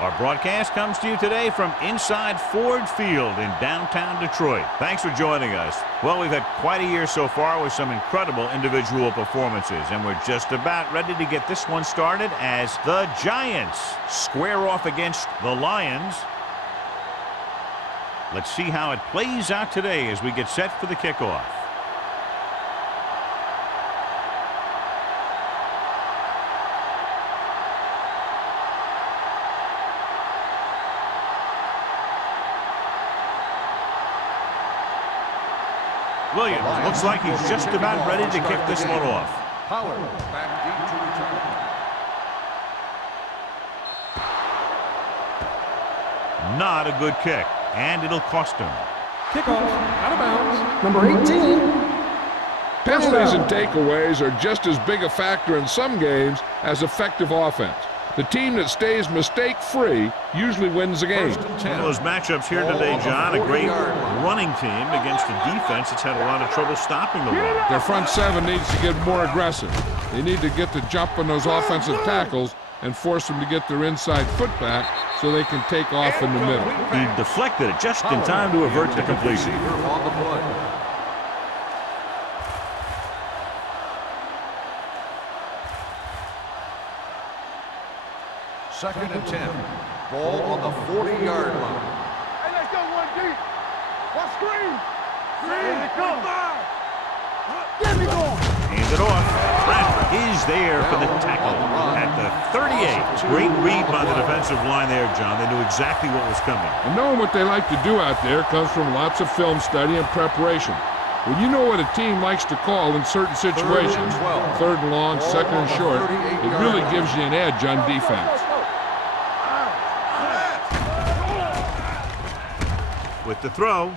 Our broadcast comes to you today from inside Ford Field in downtown Detroit. Thanks for joining us. Well, we've had quite a year so far with some incredible individual performances, and we're just about ready to get this one started as the Giants square off against the Lions. Let's see how it plays out today as we get set for the kickoff. Williams looks like he's just about ready to kick this one off. Power back deep to return. Not a good kick, and it'll cost him. Kickoff, out of bounds, number 18. Penalties and takeaways are just as big a factor in some games as effective offense. The team that stays mistake-free usually wins the game. One of those matchups here today, John, a great running team against a defense that's had a lot of trouble stopping the run. Their front seven needs to get more aggressive. They need to get the jump on those offensive tackles and force them to get their inside foot back so they can take off in the middle. He deflected it just in time to avert the completion. On the play. Second and 10. Ball on the 40-yard line. Hey, let's go one deep. One screen. Here it comes. Get me going. Hand it off. Bradford is there for the tackle at the 38. Great read by the defensive line there, John. They knew exactly what was coming. And knowing what they like to do out there comes from lots of film study and preparation. When you know what a team likes to call in certain situations, third and long, second and short, it really gives you an edge on defense. With the throw,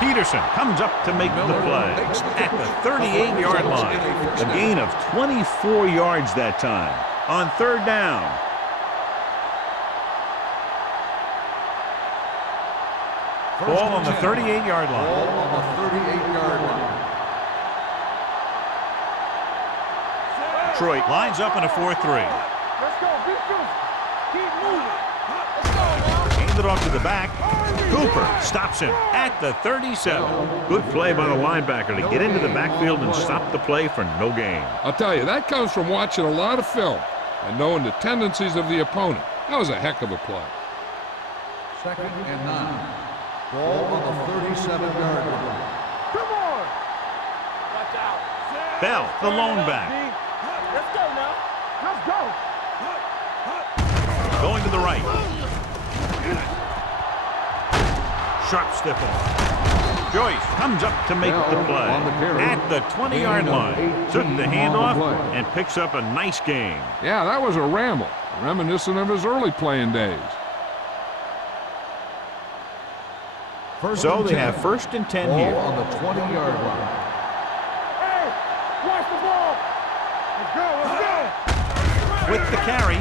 Peterson comes up to make the play at the 38-yard line. A gain of 24 yards that time on third down. Ball on the 38-yard line. Ball on the 38-yard line. Detroit lines up in a 4-3. Let's go. Keep moving. Let's go now. Hand it off to the back. Cooper stops him at the 37. Good play by the linebacker to get into the backfield and stop the play for no gain. I'll tell you, that comes from watching a lot of film and knowing the tendencies of the opponent. That was a heck of a play. Second and 9. Ball on the 37-yard line. Come on. Watch out. Bell, the lone back. Let's go now. Let's go. Going to the right. Sharp stiff arm. Joyce comes up to make the play at the 20-yard line. Took the handoff and picks up a nice gain. Yeah, that was a ramble, reminiscent of his early playing days. So they have first and 10 here. Ball on the 20-yard line. Hey, watch the ball. Let's go. With the carry,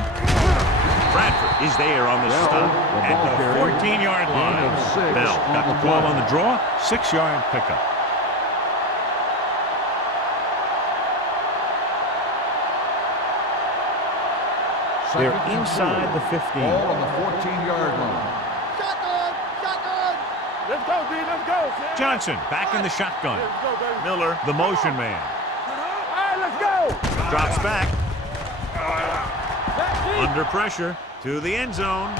Bradford is there on the stop at the 14-yard line. Bell got the ball on the draw, 6-yard pickup. They're inside the 15. Ball on the 14-yard line. Shotgun. Let's go, D. Let's go. Johnson back in the shotgun. Let's go, baby. Miller, the motion man. All right, let's go. Drops back. Under pressure to the end zone.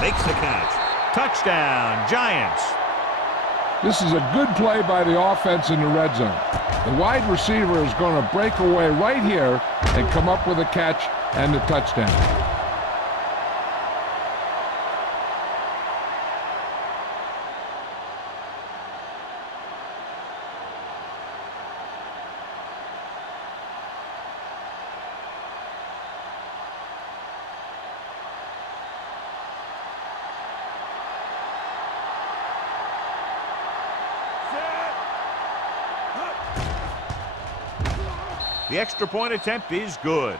Makes the catch. Touchdown, Giants. This is a good play by the offense in the red zone. The wide receiver is going to break away right here and come up with a catch and the touchdown. The extra point attempt is good.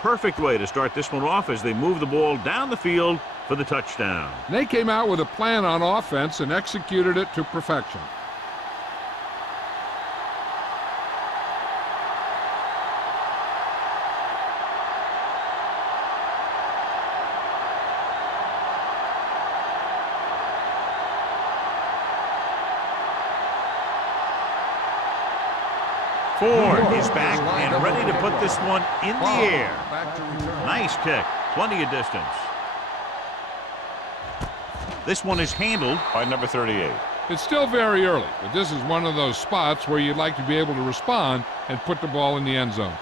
Perfect way to start this one off as they move the ball down the field for the touchdown. They came out with a plan on offense and executed it to perfection. Ford is back and ready to put this one in the air. Back to return. Nice kick. Plenty of distance. This one is handled by number 38. It's still very early, but this is one of those spots where you'd like to be able to respond and put the ball in the end zone.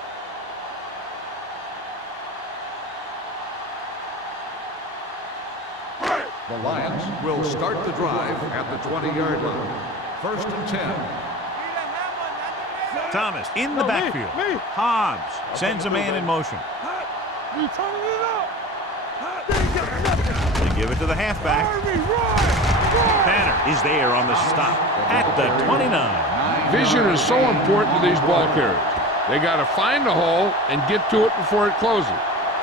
The Lions will start the drive at the 20-yard line. 1st and 10. Thomas in the backfield. Hobbs sends a man in motion. We turning it up. They give it to the halfback. Tanner is there on the stop at the 29. Vision is so important to these ball carriers. They got to find the hole and get to it before it closes.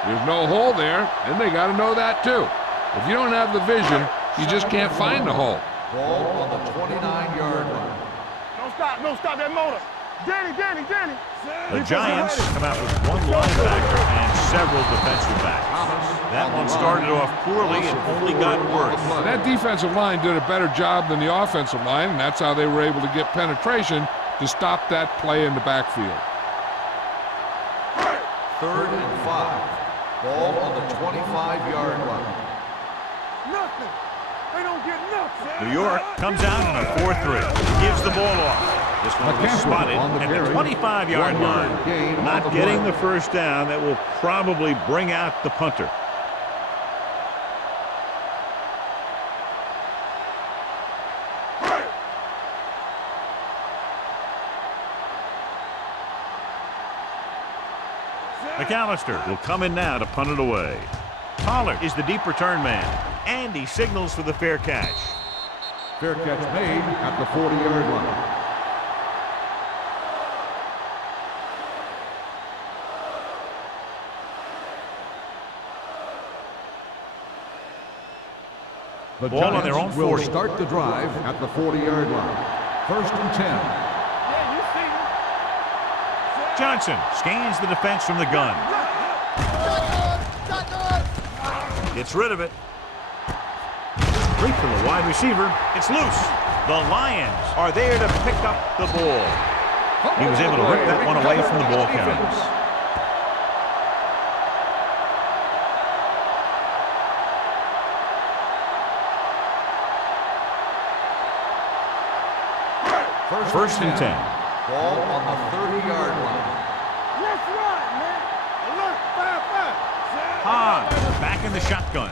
There's no hole there, and they got to know that too. If you don't have the vision, you just can't find the hole. Ball on the 29-yard line. No stop that motor. Danny. The Giants come out with one linebacker and several defensive backs. That one started off poorly and only got worse. That defensive line did a better job than the offensive line, and that's how they were able to get penetration to stop that play in the backfield. 3rd and 5. Ball on the 25-yard line. Nothing. They don't get nothing. New York comes out in a 4-3. Gives the ball off. This one was spotted at the 25-yard line. Not getting the first down. That will probably bring out the punter. McAllister will come in now to punt it away. Pollard is the deep return man, and he signals for the fair catch. Fair catch made at the 40-yard line. The Ball on their own 40. Will start the drive at the 40-yard line. 1st and 10. Johnson scans the defense from the gun. Gets rid of it. Leap from the wide receiver. It's loose. The Lions are there to pick up the ball. He was able to rip that one away from the ball carriers. First and 10. Ball on the 30-yard line. Let's run, man. Alert, 5-5. Hobbs back in the shotgun.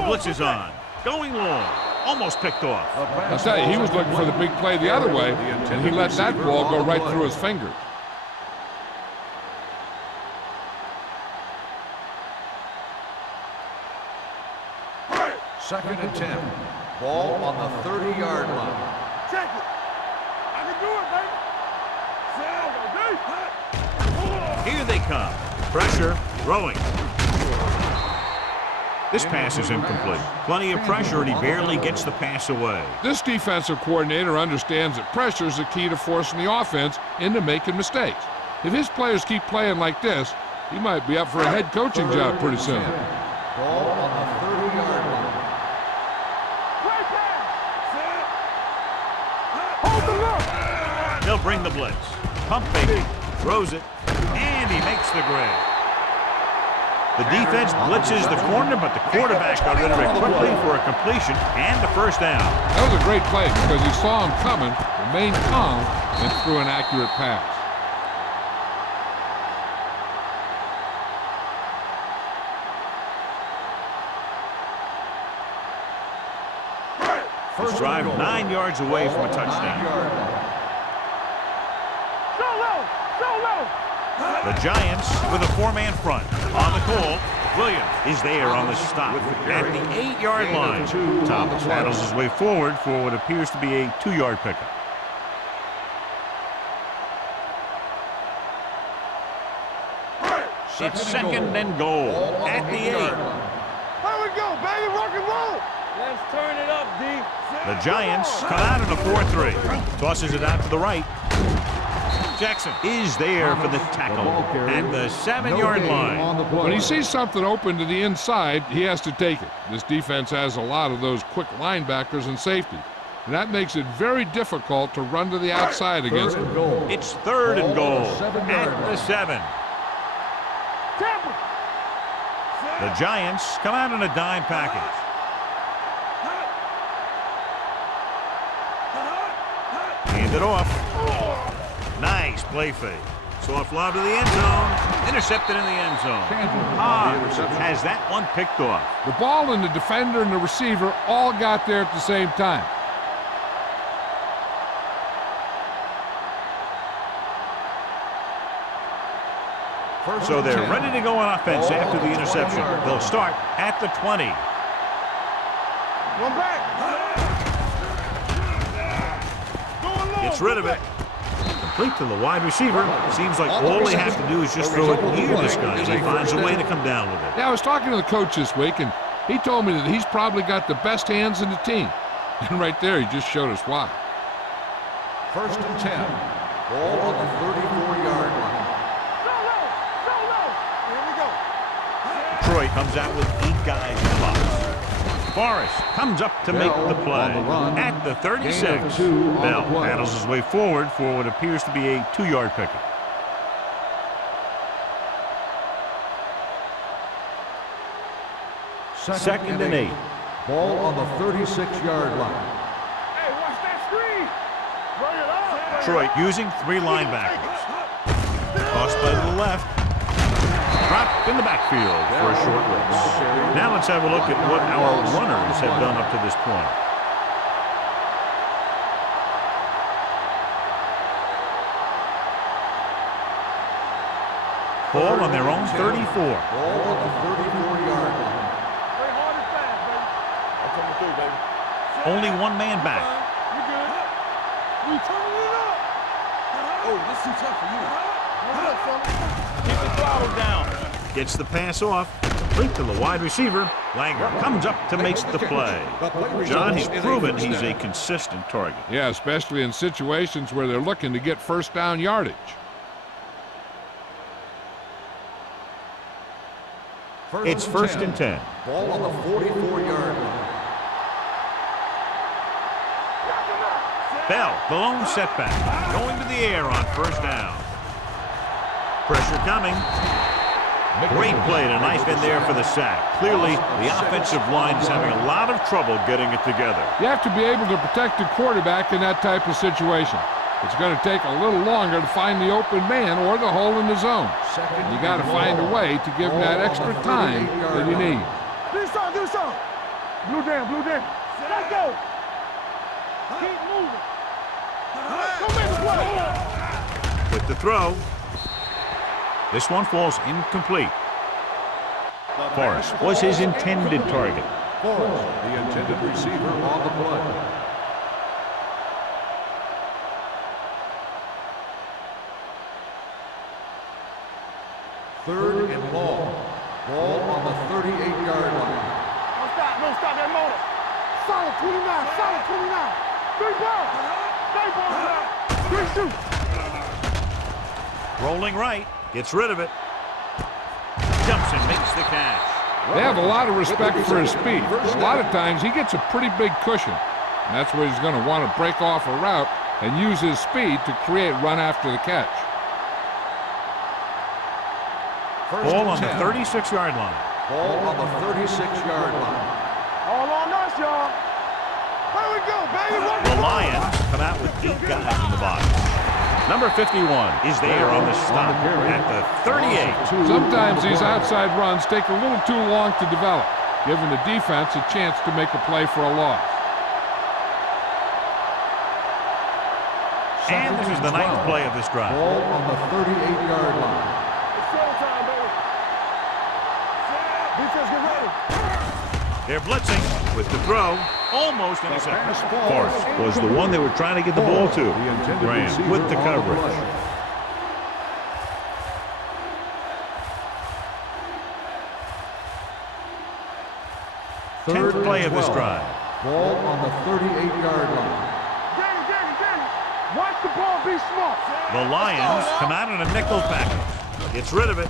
The blitz is on. Going long. Almost picked off. I'll tell you, he was looking for the big play the other way, and he let that ball go right through his fingers. Second and 10. Ball on the 30-yard line. Check it. I can do it, baby. Here they come. Pressure, throwing. This pass is incomplete. Plenty of pressure, and he barely gets the pass away. This defensive coordinator understands that pressure is the key to forcing the offense into making mistakes. If his players keep playing like this, he might be up for a head coaching job pretty soon. Ball on the 30-yard line. They'll bring the blitz. Pump fake. Throws it. And he makes the grab. The defense blitzes the corner, but the quarterback got rid of it quickly for a completion and the first down. That was a great play because he saw him coming, remained calm, and threw an accurate pass. First drive 9 yards away from a touchdown. The Giants with a four-man front. On the call, Williams is there on the stop at the 8-yard line. Thomas battles his way forward for what appears to be a 2-yard pickup. It's second and goal at the 8. Here we go, baby. Rock and roll. Let's turn it up, D. The Giants come out in a 4-3. Tosses it out to the right. Jackson is there for the tackle at the 7-yard line. When he sees something open to the inside, he has to take it. This defense has a lot of those quick linebackers and safeties. and that makes it very difficult to run to the outside against them. It's 3rd and goal at the 7. The Giants come out in a dime package. Hand it off. Nice play fake. Soft lob to the end zone. Intercepted in the end zone. Has that one picked off. The ball and the defender and the receiver all got there at the same time. So they're ready to go on offense after the interception. They'll start at the 20. One back. Gets rid of it. Complete to the wide receiver. Seems like all they have to do is just throw it near this guy, and he finds a way to come down with it. Yeah, I was talking to the coach this week, and he told me that he's probably got the best hands in the team. And right there, he just showed us why. 1st and 10. Ball on the 34-yard line. Detroit comes out with 8 guys in the box. Forrest comes up to make the play at the 36. Bell paddles his way forward for what appears to be a 2-yard pickup. Second and 8. Ball on the 36-yard line. Hey, watch that screen. Bring it up. Detroit using 3 linebackers. Toss play to the left. Dropped in the backfield for a short release. Now let's have a look at what our runners have done up to this point. Ball on their own 34. Ball on the 34-yard line. Play hard and fast, baby. I'm coming through, baby. Only 1 man back. You good. We turning it up. Oh, this too tough for you. Hold up, fella. Keep the throttle down. Gets the pass off. Complete to the wide receiver. Langer comes up to make the play. John, he's proven he's a consistent target. Yeah, especially in situations where they're looking to get first down yardage. It's 1st and 10. Ball on the 44-yard line. Bell, the lone setback. Going to the air on 1st down. Pressure coming. Great play and a nice end there for the sack. Clearly, the offensive line is having a lot of trouble getting it together. You have to be able to protect the quarterback in that type of situation. It's going to take a little longer to find the open man or the hole in the zone. You got to find a way to give him that extra time that you need. Do something. Blue down. Let's go. Keep moving. Come in the play. With the throw. This one falls incomplete. Forrest was his intended target. Forrest, the intended receiver on the play. Third and long. Ball on the 38-yard line. No stop that motor. Solid 29. 3 ball. 3 shoot. Rolling right. Gets rid of it. Jumps and makes the catch. They have a lot of respect for his speed. A lot of times he gets a pretty big cushion. And that's where he's going to want to break off a route and use his speed to create run after the catch. Ball on the 36-yard line. Ball on the 36-yard line. All on us, y'all. Here we go, baby. The Lions come out with 8 guys in the box. Number 51 is there on the stop at the 38. Sometimes these outside runs take a little too long to develop, giving the defense a chance to make a play for a loss. And this is the 9th play of this drive. Ball on the 38-yard line. It's showtime, baby. Defense, get ready. They're blitzing with the throw. Almost intercepted. Forrest was the one they were trying to get the ball to. Graham with the coverage. 10th play of this drive. Ball on the 38-yard line. Danny. Watch the ball, be smart. The Lions come out in a nickel package. Gets rid of it.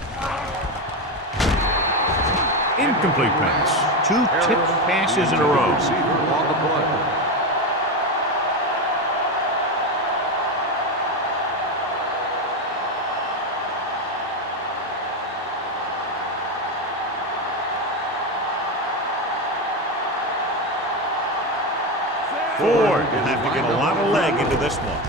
Incomplete pass. 2 tipped passes in a row. Ford will have to get a lot of leg into this one.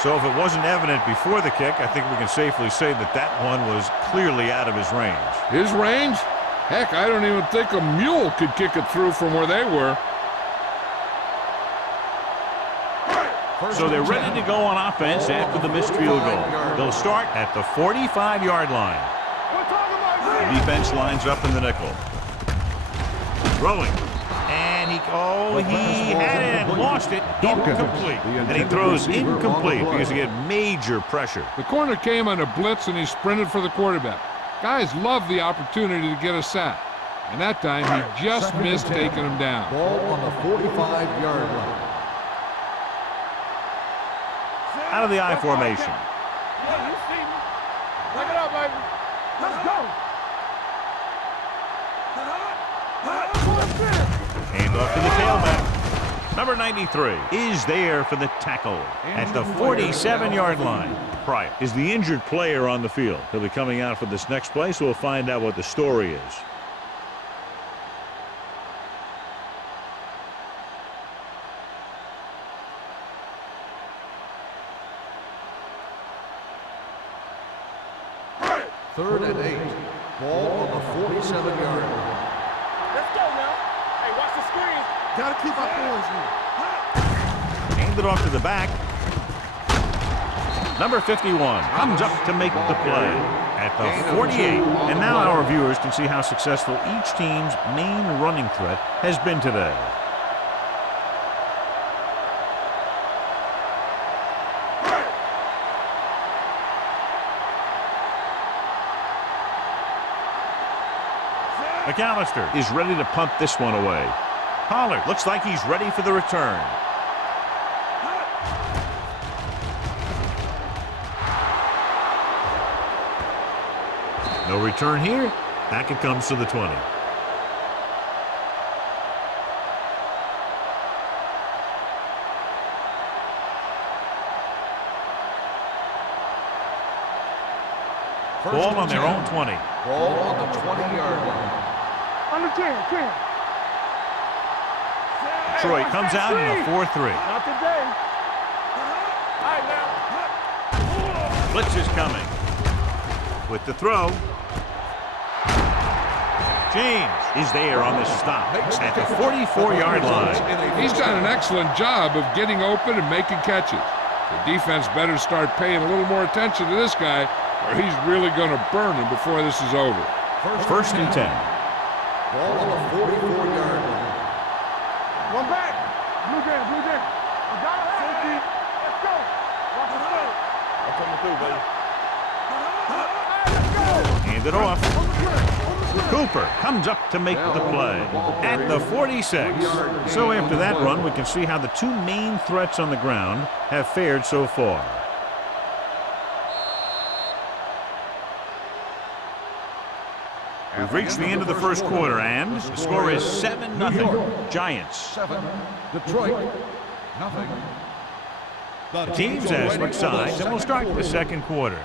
So if it wasn't evident before the kick, I think we can safely say that that one was clearly out of his range. His range? Heck, I don't even think a mule could kick it through from where they were. So they're ready to go on offense after the missed field goal. They'll start at the 45-yard line. The defense lines up in the nickel. Throwing. And he had it and lost it. Incomplete. And he throws incomplete because he had major pressure. The corner came on a blitz and he sprinted for the quarterback. Guys love the opportunity to get a sack. And that time he just missed taking him down. Ball on the 45-yard line. Out of the I formation. Yeah, you see me. Bring it up, baby. Let's go. Hand off to the tailback. Number 93 is there for the tackle at the 47-yard line. Pryor is the injured player on the field. He'll be coming out for this next play, so we'll find out what the story is. Third and 8. Ball on the 47-yard line. Let's go now. Hey, watch the screen. Gotta keep our points here. Hand it off to the back. Number 51 comes up to make the play at the 48. And now our viewers can see how successful each team's main running threat has been today. McAllister is ready to punt this one away. Pollard looks like he's ready for the return. No return here. Back it comes to the 20. Ball on their own 20. Ball on the 20-yard line. Under 10. Detroit comes out in a 4-3. Not today. All right, now. Blitz is coming. With the throw. James is there on the stop at the 44-yard line. He's done an excellent job of getting open and making catches. The defense better start paying a little more attention to this guy, or he's really going to burn him before this is over. First and 10. Ball on the 44-yard line. One back. Blue jam. We got it. Safety. Let's go. Watch the play. I'm coming through, baby. Let's go. Hand it off. Cooper comes up to make the play at the 46. So after that run, we can see how the two main threats on the ground have fared so far. We've reached the end of the first quarter, and the score is 7-0. Giants. 7. Detroit. Nothing. The teams have switched sides, and we'll start the second quarter.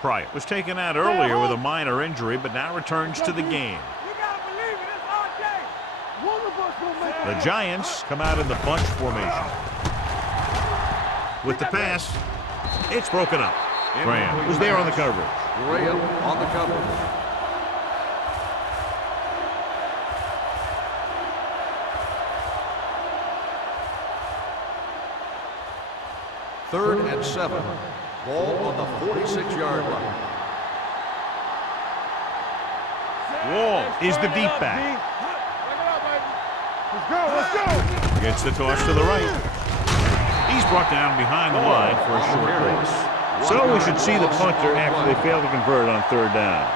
Pryor was taken out earlier with a minor injury, but now returns to the game. You gotta believe it. It's our game. One of us will make it. The Giants come out in the bunch formation. With the pass, it's broken up. Graham was there on the coverage. Graham on the coverage. Third and 7. Ball on the 46-yard line. Wall is the deep back. Let's go. Gets the toss to the right. He's brought down behind the line for a short race. So we should see the punter after they fail to convert on third down.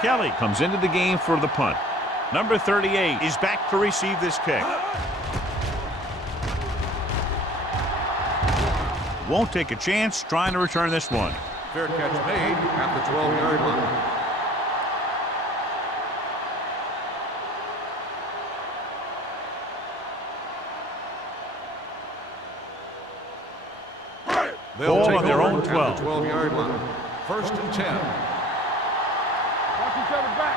Kelly comes into the game for the punt. Number 38 is back to receive this kick. Won't take a chance trying to return this one. Fair catch made at the 12-yard line. They'll take on their over own at 12. the 12-yard line. 1st and 10. Watch each other back.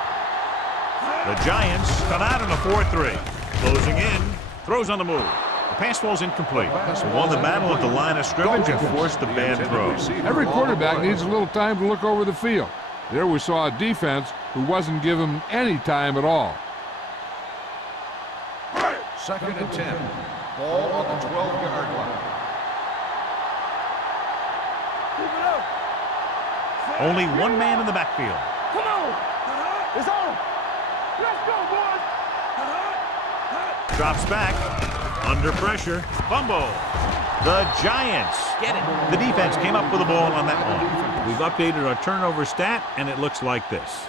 The Giants come out in a 4-3. Closing in, throws on the move. The pass falls incomplete. They won the battle at the line of scrimmage and forced the bad throw. Every quarterback needs a little time to look over the field. There we saw a defense who wasn't given any time at all. 2nd and 10. Ball on the 12-yard line. Keep it up. Only one man in the backfield. Come on. It's on. Let's go, boys. Drops back. Under pressure. Fumble. The Giants get it. The defense came up with the ball on that one. We've updated our turnover stat, and it looks like this.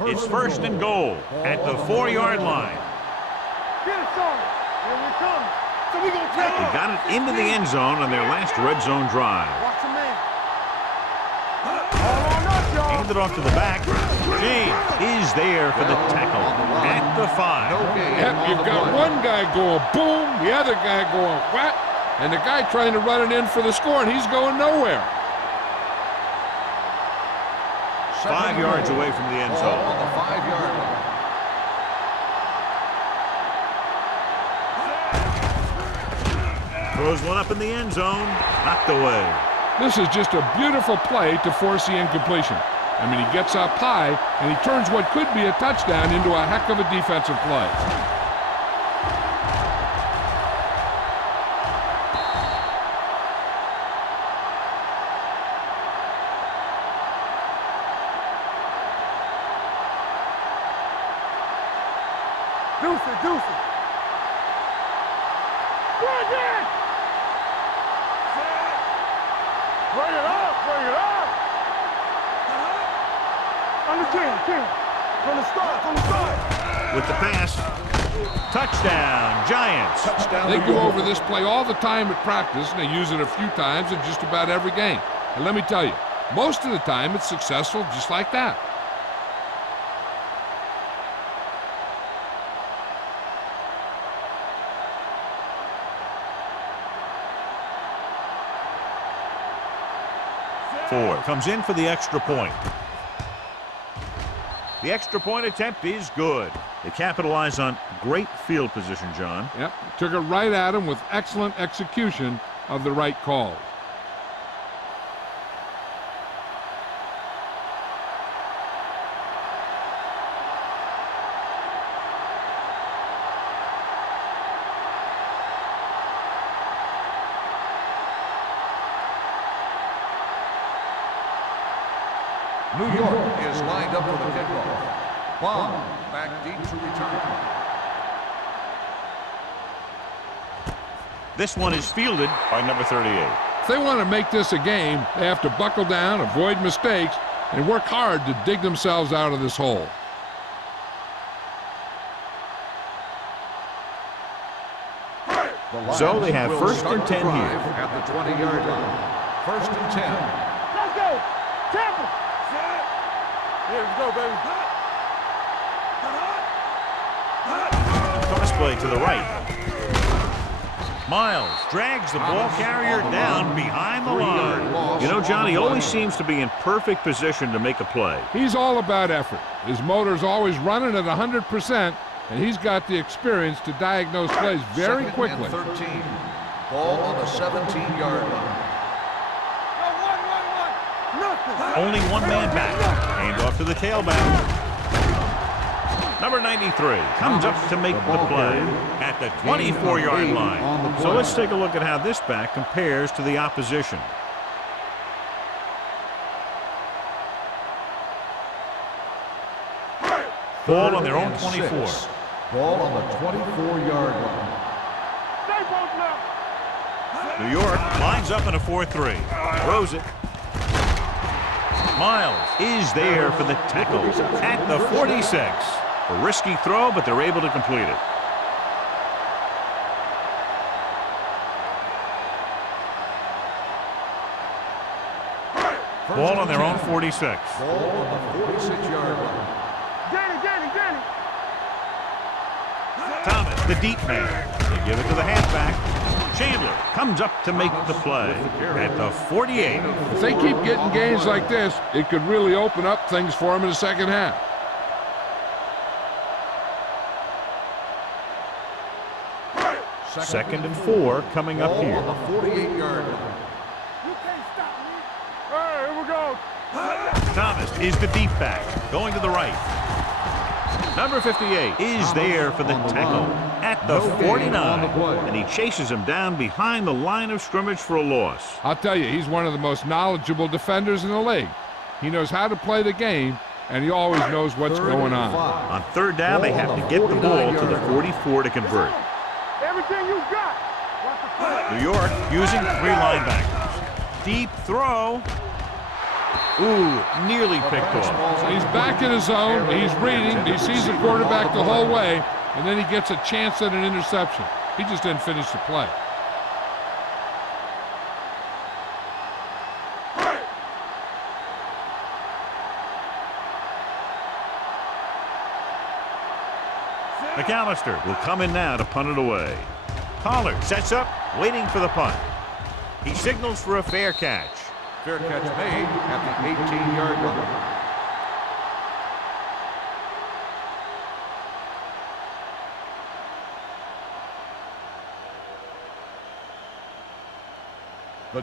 It's 1st and goal at the 4-yard line. Get it, son. Here we come. So we gonna take They it. got it into the end zone on their last red zone drive. Watch the man. All on us, y'all. Handed off to the back. James is there for the tackle at the 5. Yep, you've got one guy going boom, the other guy going whack, and the guy trying to run it in for the score, and he's going nowhere. 5 yards away from the end Ball zone. on the 5-yard line. Throws one up in the end zone. Knocked away. This is just a beautiful play to force the incompletion. I mean, he gets up high, and he turns what could be a touchdown into a heck of a defensive play. Deuce it, deuce it. Bring it. Bring it up, bring it up. Under 10. From the start. With the pass. Touchdown, Giants. Touchdown. They go over this play all the time at practice, and they use it a few times in just about every game. And let me tell you, most of the time it's successful just like that. Ford comes in for the extra point. The extra point attempt is good. They capitalize on great field position, John. Yep, took it right at him with excellent execution of the right calls. New York is lined up for the kickoff. Bond back deep to return. This one is fielded by number 38. If they want to make this a game, they have to buckle down, avoid mistakes, and work hard to dig themselves out of this hole. So they have Will 1st start and 10 the drive here. at the 20-yard line. 1st and 10. Let's go. Tampa. Here we go, baby. Cross play to the right. Miles drags the ball carrier down behind the line. You know, John, he always seems to be in perfect position to make a play. He's all about effort. His motor's always running at 100%, and he's got the experience to diagnose plays very 2nd quickly. and 13. Ball on the 17-yard line. Nothing. Only one man back. Hand off to the tailback. Number 93 comes up to make the play at the 24-yard line. So let's take a look at how this back compares to the opposition. Ball on their own 24. Ball on the 24-yard line. Stay both left. New York lines up in a 4-3. Throws it. Miles is there for the tackle at the 46. A risky throw, but they're able to complete it. Ball on their own 46. Ball on the 46-yard line. Danny. Thomas, the deep man. They give it to the halfback. Chandler comes up to make the play at the 48. If they keep getting gains like this, it could really open up things for them in the second half. Second and 4 coming up here. On the 48-yard line. You can't stop me. All right, here we go. Thomas is the deep back, going to the right. Number 58 is there for the tackle at the 49, and he chases him down behind the line of scrimmage for a loss. I'll tell you, he's one of the most knowledgeable defenders in the league. He knows how to play the game, and he always knows what's going on. On third down, they have to get the ball to the 44 to convert. Everything you got. New York using 3 linebackers. Deep throw. Ooh, nearly picked off. He's back in his zone. He's reading. He sees the quarterback the whole way, and then he gets a chance at an interception. He just didn't finish the play. McAllister will come in now to punt it away. Pollard sets up, waiting for the punt. He signals for a fair catch. Fair catch made at the 18-yard line.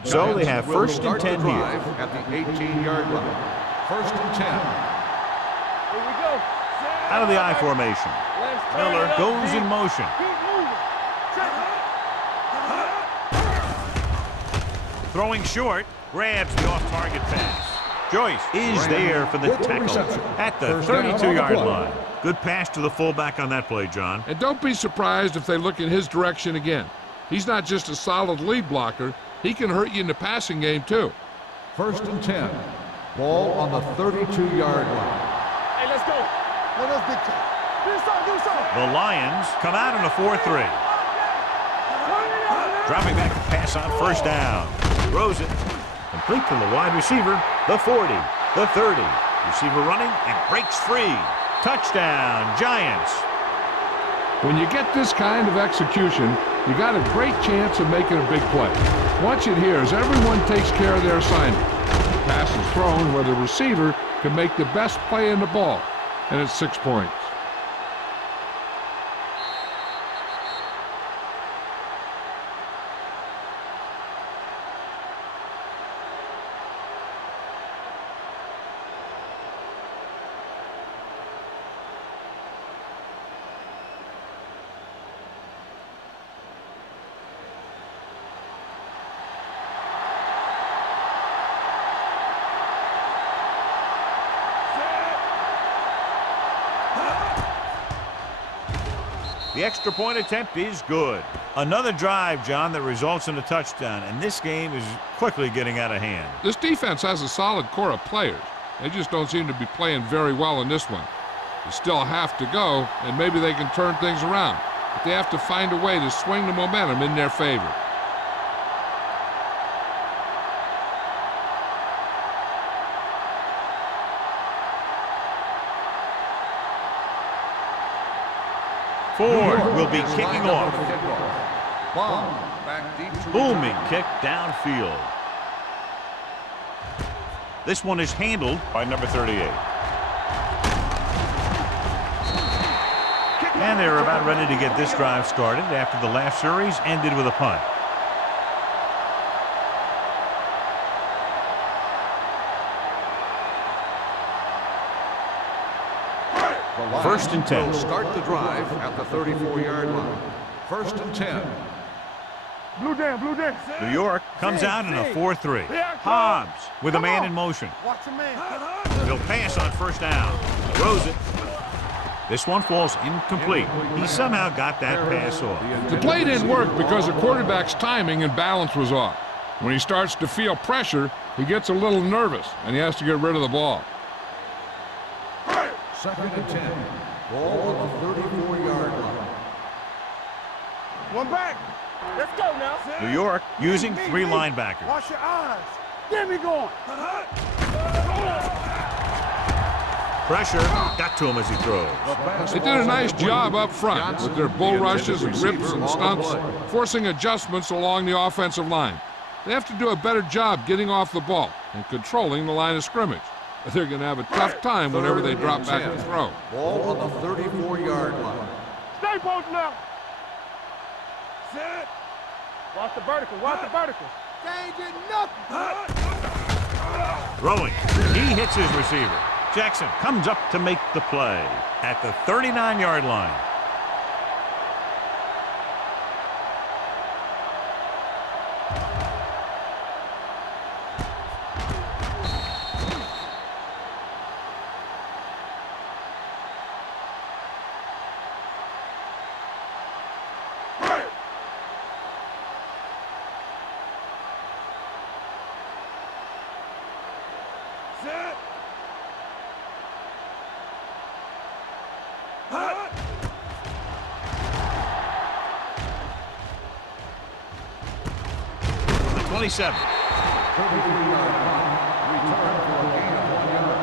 So they have first and 10 here. At the 18-yard line. First and 10. Here we go. Out of the I formation. Miller goes in motion. Keep moving. Throwing short, grabs the off-target pass. Joyce is there for the tackle at the 32-yard line. Good pass to the fullback on that play, John. And don't be surprised if they look in his direction again. He's not just a solid lead blocker. He can hurt you in the passing game, too. First and 10. Ball on the 32-yard line. Hey, let's go. Let us dictate. Do something. The Lions come out in a 4-3. Dropping back to pass on first down. Throws it. Complete to the wide receiver. The 40. The 30. Receiver running and breaks free. Touchdown, Giants. When you get this kind of execution, you got a great chance of making a big play. Watch it here as everyone takes care of their assignment. The pass is thrown where the receiver can make the best play in the ball, and it's 6 points. The extra point attempt is good. Another drive, John, that results in a touchdown, and this game is quickly getting out of hand. This defense has a solid core of players. They just don't seem to be playing very well in this one. They still have to go, and maybe they can turn things around. But they have to find a way to swing the momentum in their favor. Ford will be kicking off. Bomb back deep to Booming kick downfield. This one is handled by number 38. And they're about ready to get this drive started after the last series ended with a punt. First and 10. Start the drive at the 34-yard line. First and 10. Blue down. New York comes out in a 4-3. Hobbs with a man in motion. Watch a man. He'll pass on first down. Throws it. This one falls incomplete. He somehow got that pass off. The play didn't work because the quarterback's timing and balance was off. When he starts to feel pressure, he gets a little nervous, and he has to get rid of the ball. Second and 10. Ball on the 34-yard line. One back. Let's go now. New York using 3 linebackers. Watch your eyes. Get me going. Pressure got to him as he throws. They did a nice job up front with their bull rushes and rips and stunts, forcing adjustments along the offensive line. They have to do a better job getting off the ball and controlling the line of scrimmage. They're going to have a tough time whenever they drop back to throw. Ball on the 34-yard line. Stay posting up. Set. Watch the vertical. Watch the vertical. Changing nothing. Throwing. He hits his receiver. Jackson comes up to make the play at the 39-yard line. The 27. 33-yard line. Return for a gain of 1 yard.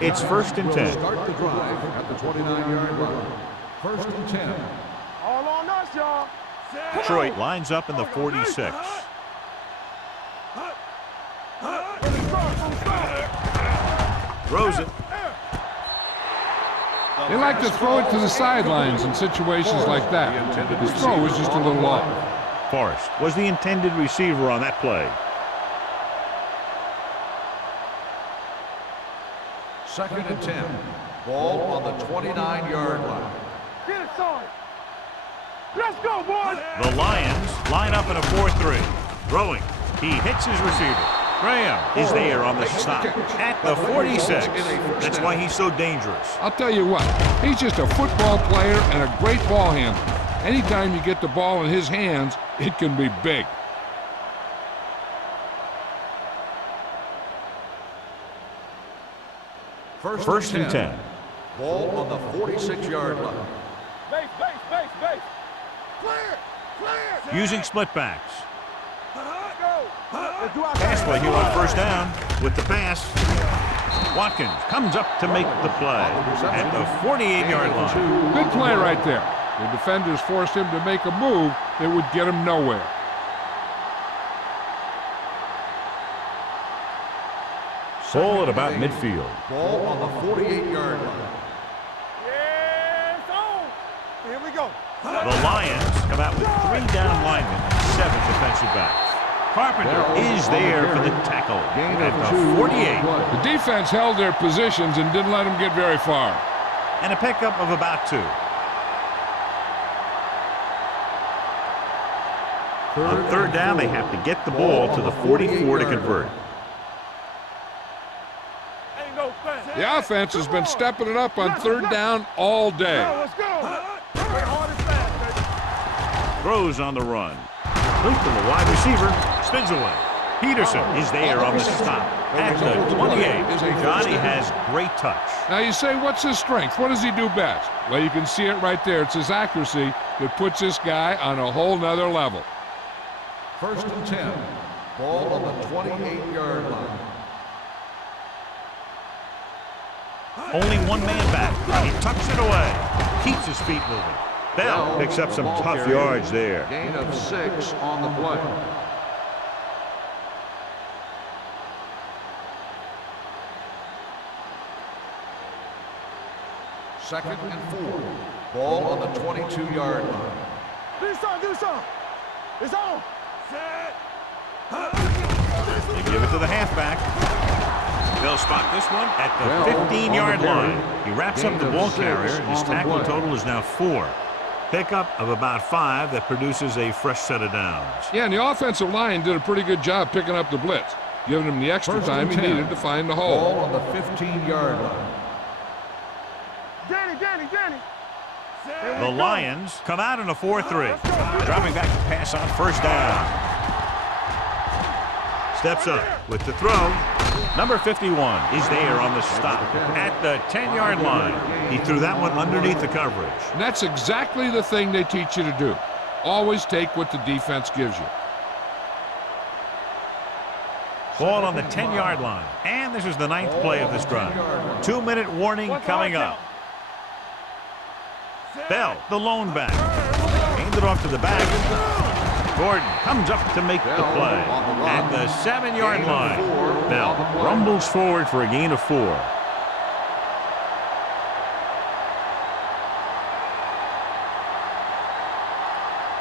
It's 1st and 10. Start the drive at the 29-yard line. 1st and 10. All on us, y'all. Detroit lines up in the 46. Throws it. They like to throw it to the sidelines in situations like that. His throw was just a little off. Forrest was the intended receiver on that play. 2nd and 10. Ball on the 29-yard line. Get it, son. Let's go, boys. The Lions line up in a 4-3. Throwing. He hits his receiver. Graham is there on the stop at the 46. That's why he's so dangerous. I'll tell you what, he's just a football player and a great ball handler. Anytime you get the ball in his hands, it can be big. First and 10. Ball on the 46-yard line. Base. Clear. Using split backs. Go. Pass play here on 1st down with the pass. Watkins comes up to make the play at the 48-yard line. Good play right there. The defenders forced him to make a move that would get him nowhere. Ball at about midfield. Ball on the 48-yard line. Yeah, it's on. Here we go. The Lions come out with 3 down linemen and 7 defensive backs. Carpenter is there for the tackle at the 48. The defense held their positions and didn't let them get very far. And a pickup of about 2. On 3rd down, they have to get the ball to the 44 to convert. Ain't no fence. The offense has been stepping it up on 3rd down all day. Let's go. Play hard and fast, baby. Throws on the run. Loop to the wide receiver. Spins away. Peterson is there on the stop at the 28. Johnny has great touch. Now you say, what's his strength? What does he do best? Well, you can see it right there. It's his accuracy that puts this guy on a whole nother level. 1st and 10. Ball on the 28-yard line. Only 1 man back. He tucks it away. Keeps his feet moving. Bell picks up some tough yards there. Gain of 6 on the play. Second and 4. Ball on the 22-yard line. Do something. It's on. They give it to the halfback. They'll spot this one at the 15-yard line. He wraps up the ball carrier, and his tackle total is now 4. Pickup of about 5 that produces a fresh set of downs. Yeah, and the offensive line did a pretty good job picking up the blitz, giving him the extra time he needed to find the hole. Ball on the 15-yard line. Danny. The Lions come out in a 4-3. Dropping back to pass on 1st down. Steps up with the throw. Number 51 is there on the stop at the 10-yard line. He threw that one underneath the coverage. And that's exactly the thing they teach you to do. Always take what the defense gives you. Ball on the 10-yard line. And this is the 9th play of this drive. 2-minute warning coming up. Bell, the lone back. Aimed it off to the back. Gordon comes up to make the play. At the 7-yard line. Bell rumbles forward for a gain of 4.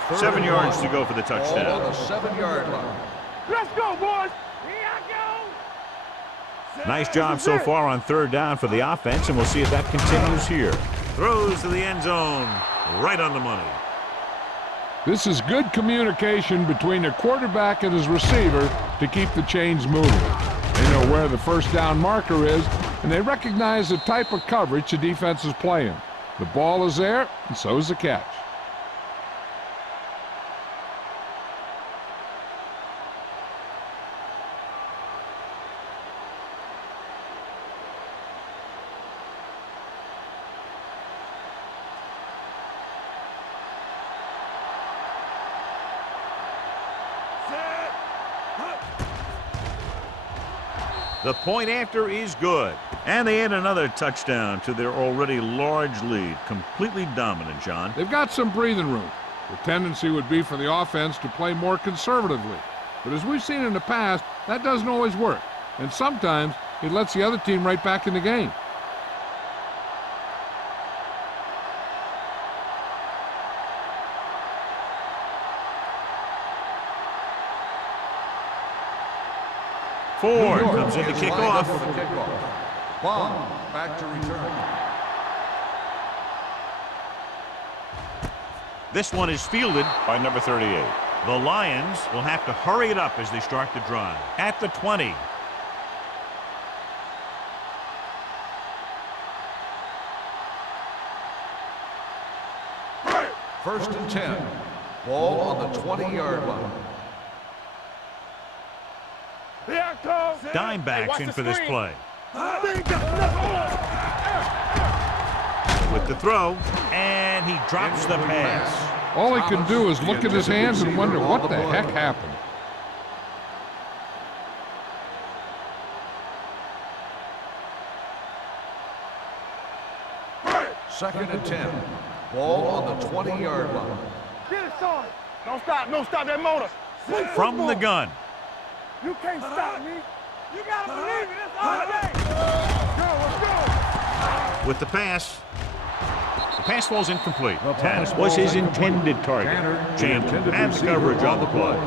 Third 7 yards and 1. to go for the touchdown. Ball on the 7-yard line. Let's go, boys. Here I go. Nice job so far on 3rd down for the offense, and we'll see if that continues here. Throws to the end zone, right on the money. This is good communication between the quarterback and his receiver to keep the chains moving. They know where the first down marker is, and they recognize the type of coverage the defense is playing. The ball is there, and so is the catch. The point after is good. And they add another touchdown to their already large lead. Completely dominant, John. They've got some breathing room. The tendency would be for the offense to play more conservatively. But as we've seen in the past, that doesn't always work. And sometimes it lets the other team right back in the game. Ford comes in to kick off. Bond back to return. This one is fielded by number 38. The Lions will have to hurry it up as they start the drive. At the 20. First and 10. Ball on the 20-yard line. Dime backs in for this play. With the throw, and he drops the pass. All he can do is look at his hands and wonder what the heck happened. Second and 10. Ball on the 20-yard line. Get it, son. Don't stop that motor. From the gun. You can't stop me. You gotta believe it. It's all day. Let's go. With the pass. The pass falls incomplete. Pass was his intended target. Chandler and the coverage on the play.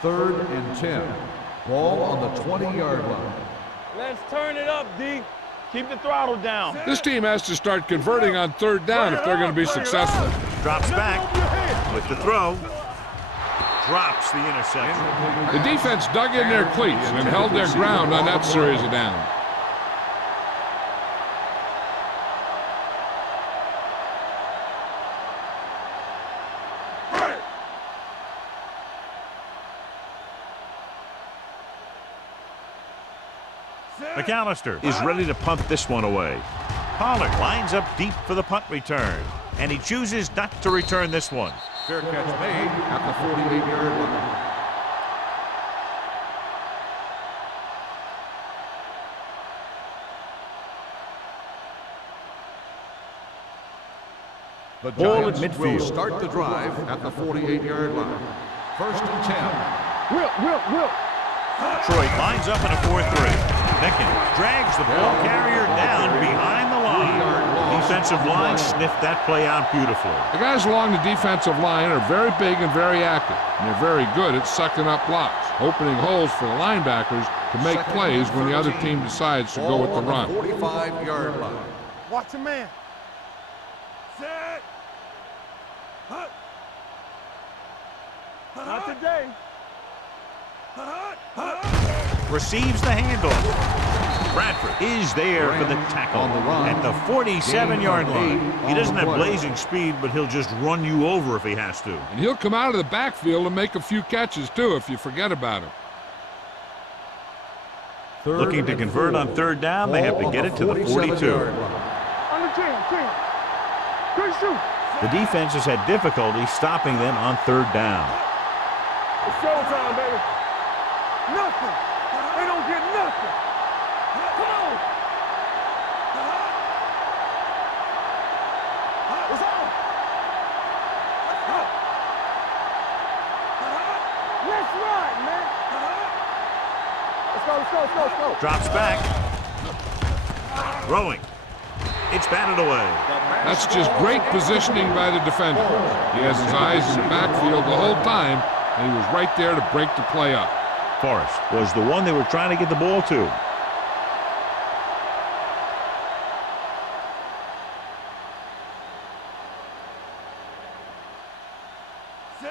Third and 10. Ball on the 20-yard line. Let's turn it up, D. Keep the throttle down. This team has to start converting on 3rd down if they're going to be successful. Drops back with the throw. Drops the interception. The defense dug in their cleats and held their ground on that series of downs. McAllister is ready to punt this one away. Pollard lines up deep for the punt return, and he chooses not to return this one. Fair catch made at the 48-yard line. The Ball at Giants will midfield. start the drive at the 48-yard line. First and 10. Will. Detroit lines up in a 4-3. Pickens drags the ball carrier down behind the line. Defensive line sniffed that play out beautifully. The guys along the defensive line are very big and very active, and they're very good at sucking up blocks, opening holes for the linebackers to make plays when the other team decides to go with the run. 45-yard line. Watch a man. Set. Hut. Not today. Receives the handoff. Bradford is there for the tackle on the run. at the 47-yard line. He doesn't have blazing speed, but he'll just run you over if he has to. And he'll come out of the backfield and make a few catches, too, if you forget about him. Looking to convert on third down, they have to get it to the 42. Under 10. Good shoot. The defense has had difficulty stopping them on third down. It's showtime, baby. Nothing. They don't get nothing. Come on. It's on. Let's ride, man. Let's go. Drops back. Throwing. It's batted away. That's just great positioning by the defender. He has his eyes in the backfield the whole time, and he was right there to break the play up. Forrest was the one they were trying to get the ball to.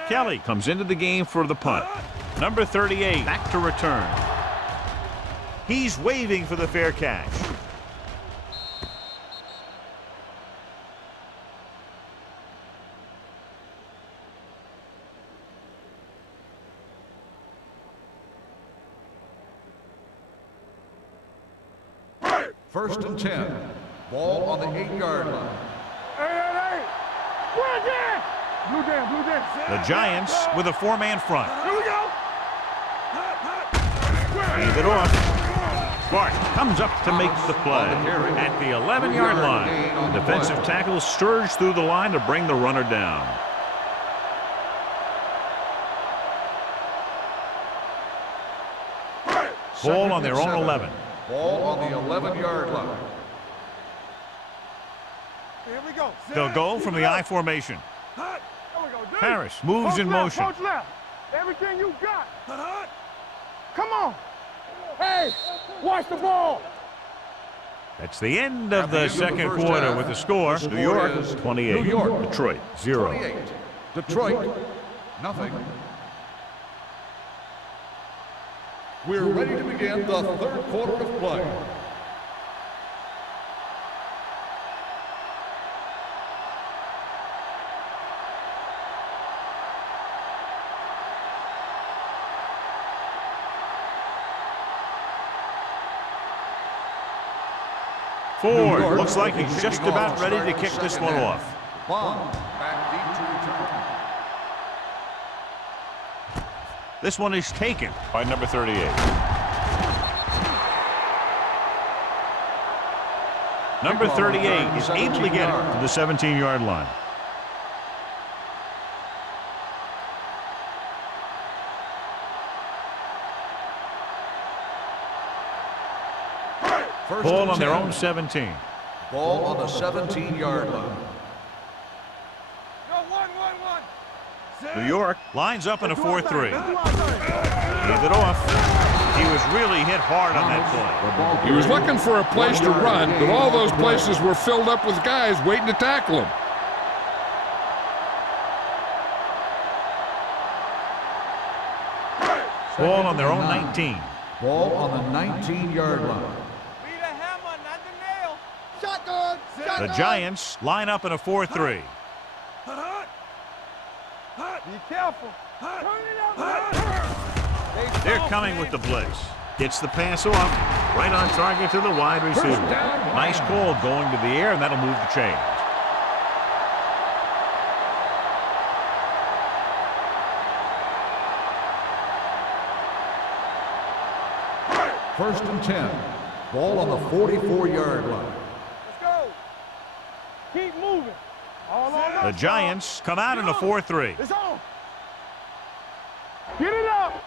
Kelly comes into the game for the punt. Number 38 back to return. He's waving for the fair catch. First and 10. Ball on the 8-yard line. Hey. Blue jam. The Giants with a 4-man front. Here we go. Hand it off. Bart comes up to make the play at the 11-yard line. The defensive tackle surged through the line to bring the runner down. Ball on their own 11. Ball on the 11-yard line. Here we go. They'll go from the I formation. There we go. Dude. Harris moves Coach in left, motion. Coach left. Everything you got. Come on. Hey, watch the ball. That's the end of the second quarter with the score. New York 28. New York. Detroit 0. 28. Detroit, nothing. We're ready to begin the third quarter of play. Ford looks like he's just about ready to kick this one off. Bond back deep to return. This one is taken by number 38. Number 38 is able to get it to the 17-yard line. Ball on their own 17. Ball on the 17-yard line. Go, one. New York lines up in a 4-3. Hand it off. He was really hit hard on that play. He was looking for a place to run, but all those places were filled up with guys waiting to tackle him. Ball on their own 19. Ball on the 19-yard line. Be the hammer, not the nail. Shotgun. The Giants line up in a 4-3. Be careful. Turn it up. They're coming with the blitz. Gets the pass off. Right on target to the wide receiver. Nice call going to the air, and that'll move the chains. First and 10. Ball on the 44-yard line. Let's go. Keep moving. All on The Giants come out in a 4-3. It's on. Get it up.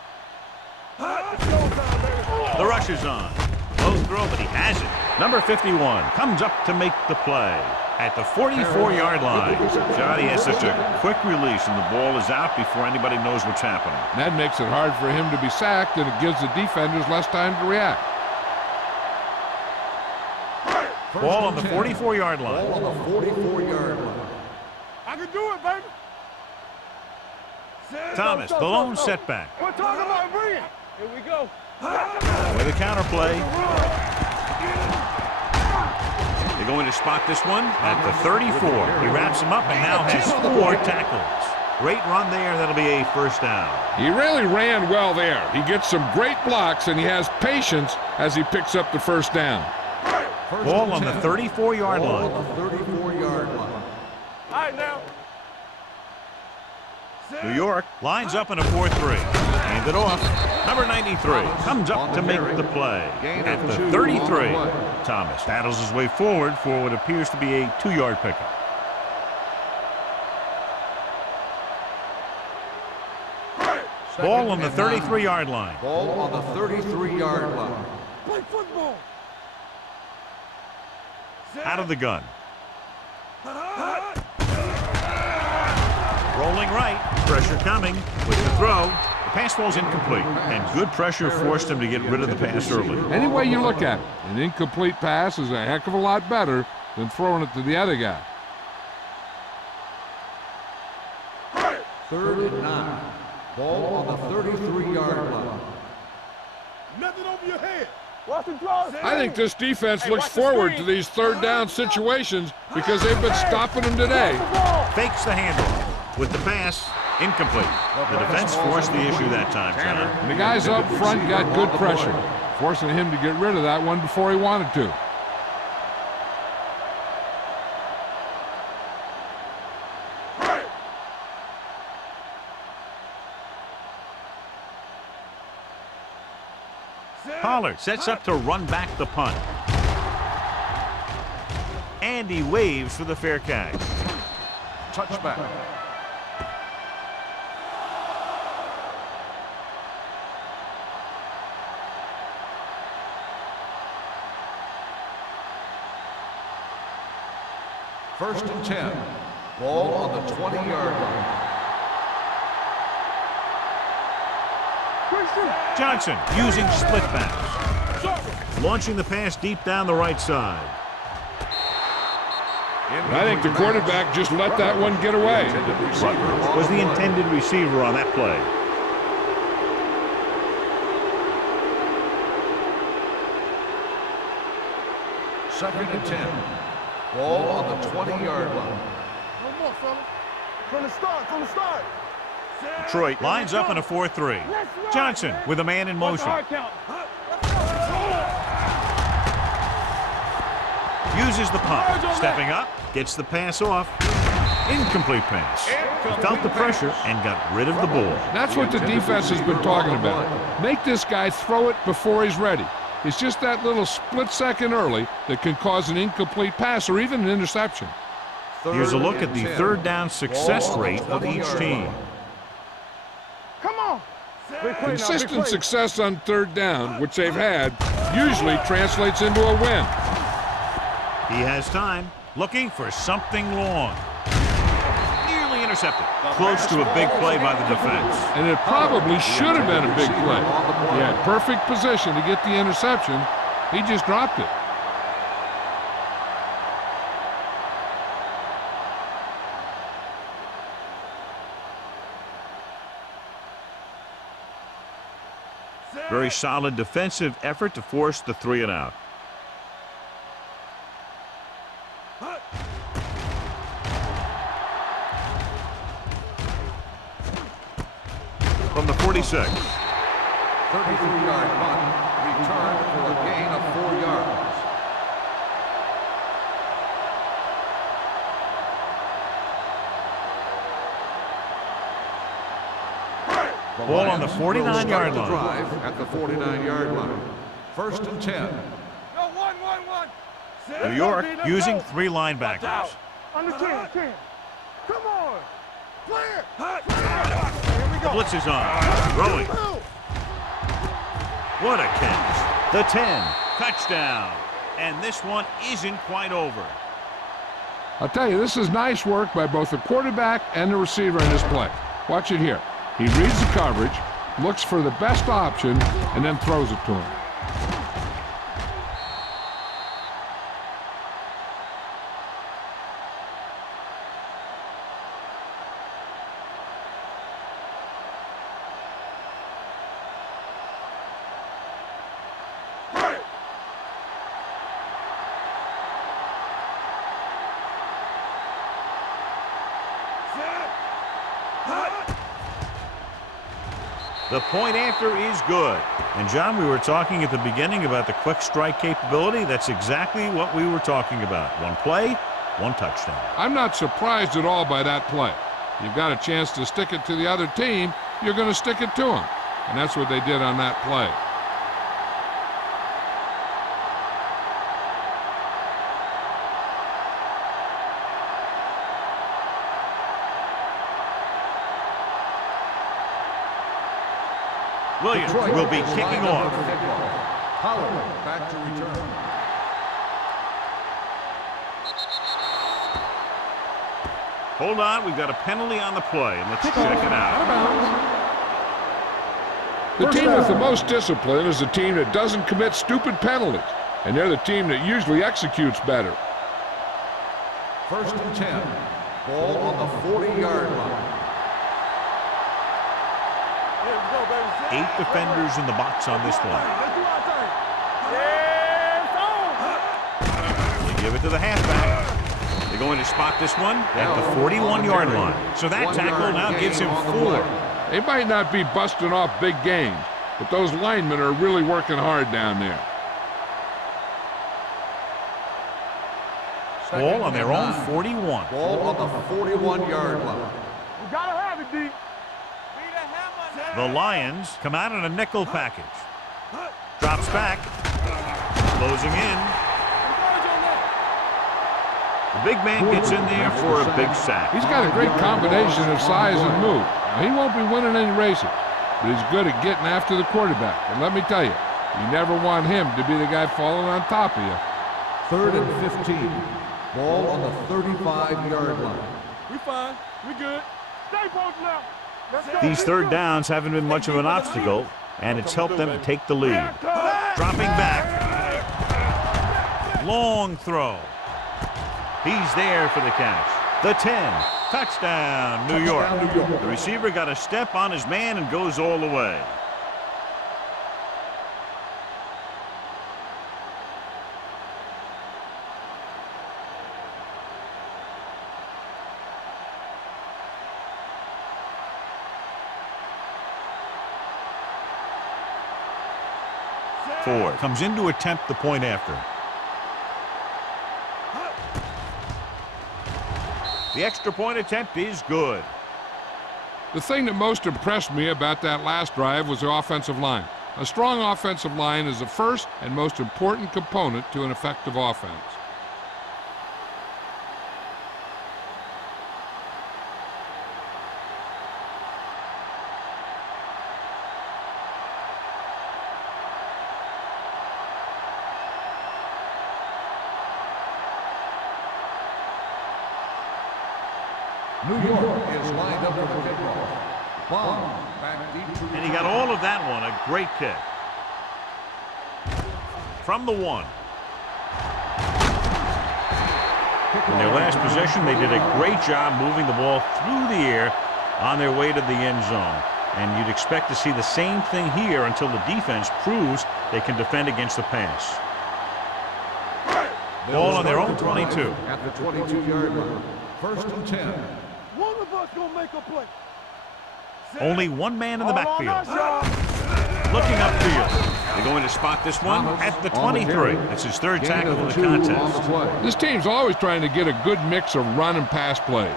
It's showtime, baby. The rush is on. Low throw, but he has it. Number 51 comes up to make the play at the 44-yard line. Johnny has such a quick release, and the ball is out before anybody knows what's happening. That makes it hard for him to be sacked, and it gives the defenders less time to react. Ball on the 44-yard line. Ball on the 44-yard line. I can do it, baby. Thomas, the lone setback. We're talking about bringing. Here we go. With a counterplay. They're going to spot this one at the 34. He wraps him up and now has 4 tackles. Great run there. That'll be a first down. He really ran well there. He gets some great blocks, and he has patience as he picks up the first down. Ball on the 34-yard line. On the 34-yard line. All right, now. New York lines up in a 4-3. Hand it off. Number 93 comes up to make the play. At the 33, Thomas battles his way forward for what appears to be a 2-yard pickup. Ball on the 33-yard line. Ball on the 33-yard line. Play football. Out of the gun. Rolling right. Pressure coming with the throw. The pass falls incomplete. And good pressure forced him to get rid of the pass early. Any way you look at it, an incomplete pass is a heck of a lot better than throwing it to the other guy. 3rd and 9. Ball on the 33-yard line. Nothing over your head. Watch the draws. I think this defense looks forward to these third down situations because they've been stopping them today. Fakes the handle. With the pass, incomplete. The defense forced the issue that time, John. And the guys up front got good pressure, forcing him to get rid of that one before he wanted to. Pollard sets up to run back the punt. And he waves for the fair catch. Touchback. First and 10. Ball on the 20-yard line. Johnson using split backs. Launching the pass deep down the right side. I think the quarterback just let that one get away. Was the intended receiver on that play. Second and 10. Ball on the 20-yard line. No more, fella. From the start. Detroit lines up in a 4-3. Johnson with a man in motion. Uses the pump. Stepping up. Gets the pass off. Incomplete pass. He felt the pressure and got rid of the ball. That's what the defense has been talking about. Make this guy throw it before he's ready. It's just that little split second early that can cause an incomplete pass or even an interception. Here's a look at the third down success rate of each team. Come on. Consistent success on third down, which they've had, usually translates into a win. He has time, looking for something long. Nearly intercepted. Close to a big play by the defense. And it probably should have been a big play. He had perfect position to get the interception. He just dropped it. Very solid defensive effort to force the 3 and out. From the 46. 33-yard punt, returned for a gain of 4 yards. Ball on the 49-yard line. Drive at the 49-yard line. First and 10. Yo, one. New York using 3 linebackers. Under 10. Come on. Clear. The blitz is on. Throwing. What a catch. The 10. Touchdown. And this one isn't quite over. I'll tell you, this is nice work by both the quarterback and the receiver in this play. Watch it here. He reads the coverage, looks for the best option, and then throws it to him. The point after is good. And, John, we were talking at the beginning about the quick strike capability. That's exactly what we were talking about. One play, one touchdown. I'm not surprised at all by that play. You've got a chance to stick it to the other team, you're going to stick it to them. And that's what they did on that play. Williams will be kicking off. Pollard back to return. Hold on, we've got a penalty on the play, and let's check it out. The team with the most discipline is the team that doesn't commit stupid penalties, and they're the team that usually executes better. 1st and 10. Ball on the 40-yard line. 8 defenders in the box on this one. They give it to the halfback. They're going to spot this one at the 41-yard line. So that tackle now gives him 4. They might not be busting off big games, but those linemen are really working hard down there. Ball on their own 41. Ball on the 41-yard line. You gotta have it, D. The Lions come out in a nickel package. Drops back. Closing in. The big man gets in there for a big sack. He's got a great combination of size and move. Now, he won't be winning any races, but he's good at getting after the quarterback. And let me tell you, you never want him to be the guy falling on top of you. 3rd and 15. Ball on the 35-yard line. We fine. We good. Stay posted now. Let's go. These third downs haven't been much of an obstacle, and it's helped them to take the lead. Dropping back. Long throw. He's there for the catch. The 10. Touchdown, New York. The receiver got a step on his man and goes all the way. Ford comes in to attempt the point after. The extra point attempt is good. The thing that most impressed me about that last drive was the offensive line. A strong offensive line is the first and most important component to an effective offense. New York is lined up for the kickoff. Bomb back deep to And he got all of that one. A great kick. From the 1. In their last possession, they did a great job moving the ball through the air on their way to the end zone. And you'd expect to see the same thing here until the defense proves they can defend against the pass. Ball on their own 22. at the 22-yard line. 1st and 10. One of us gonna make a play. Only one man in the backfield. Looking upfield. They're going to spot this one at the 23. That's his 3rd tackle of the contest. This team's always trying to get a good mix of run and pass plays.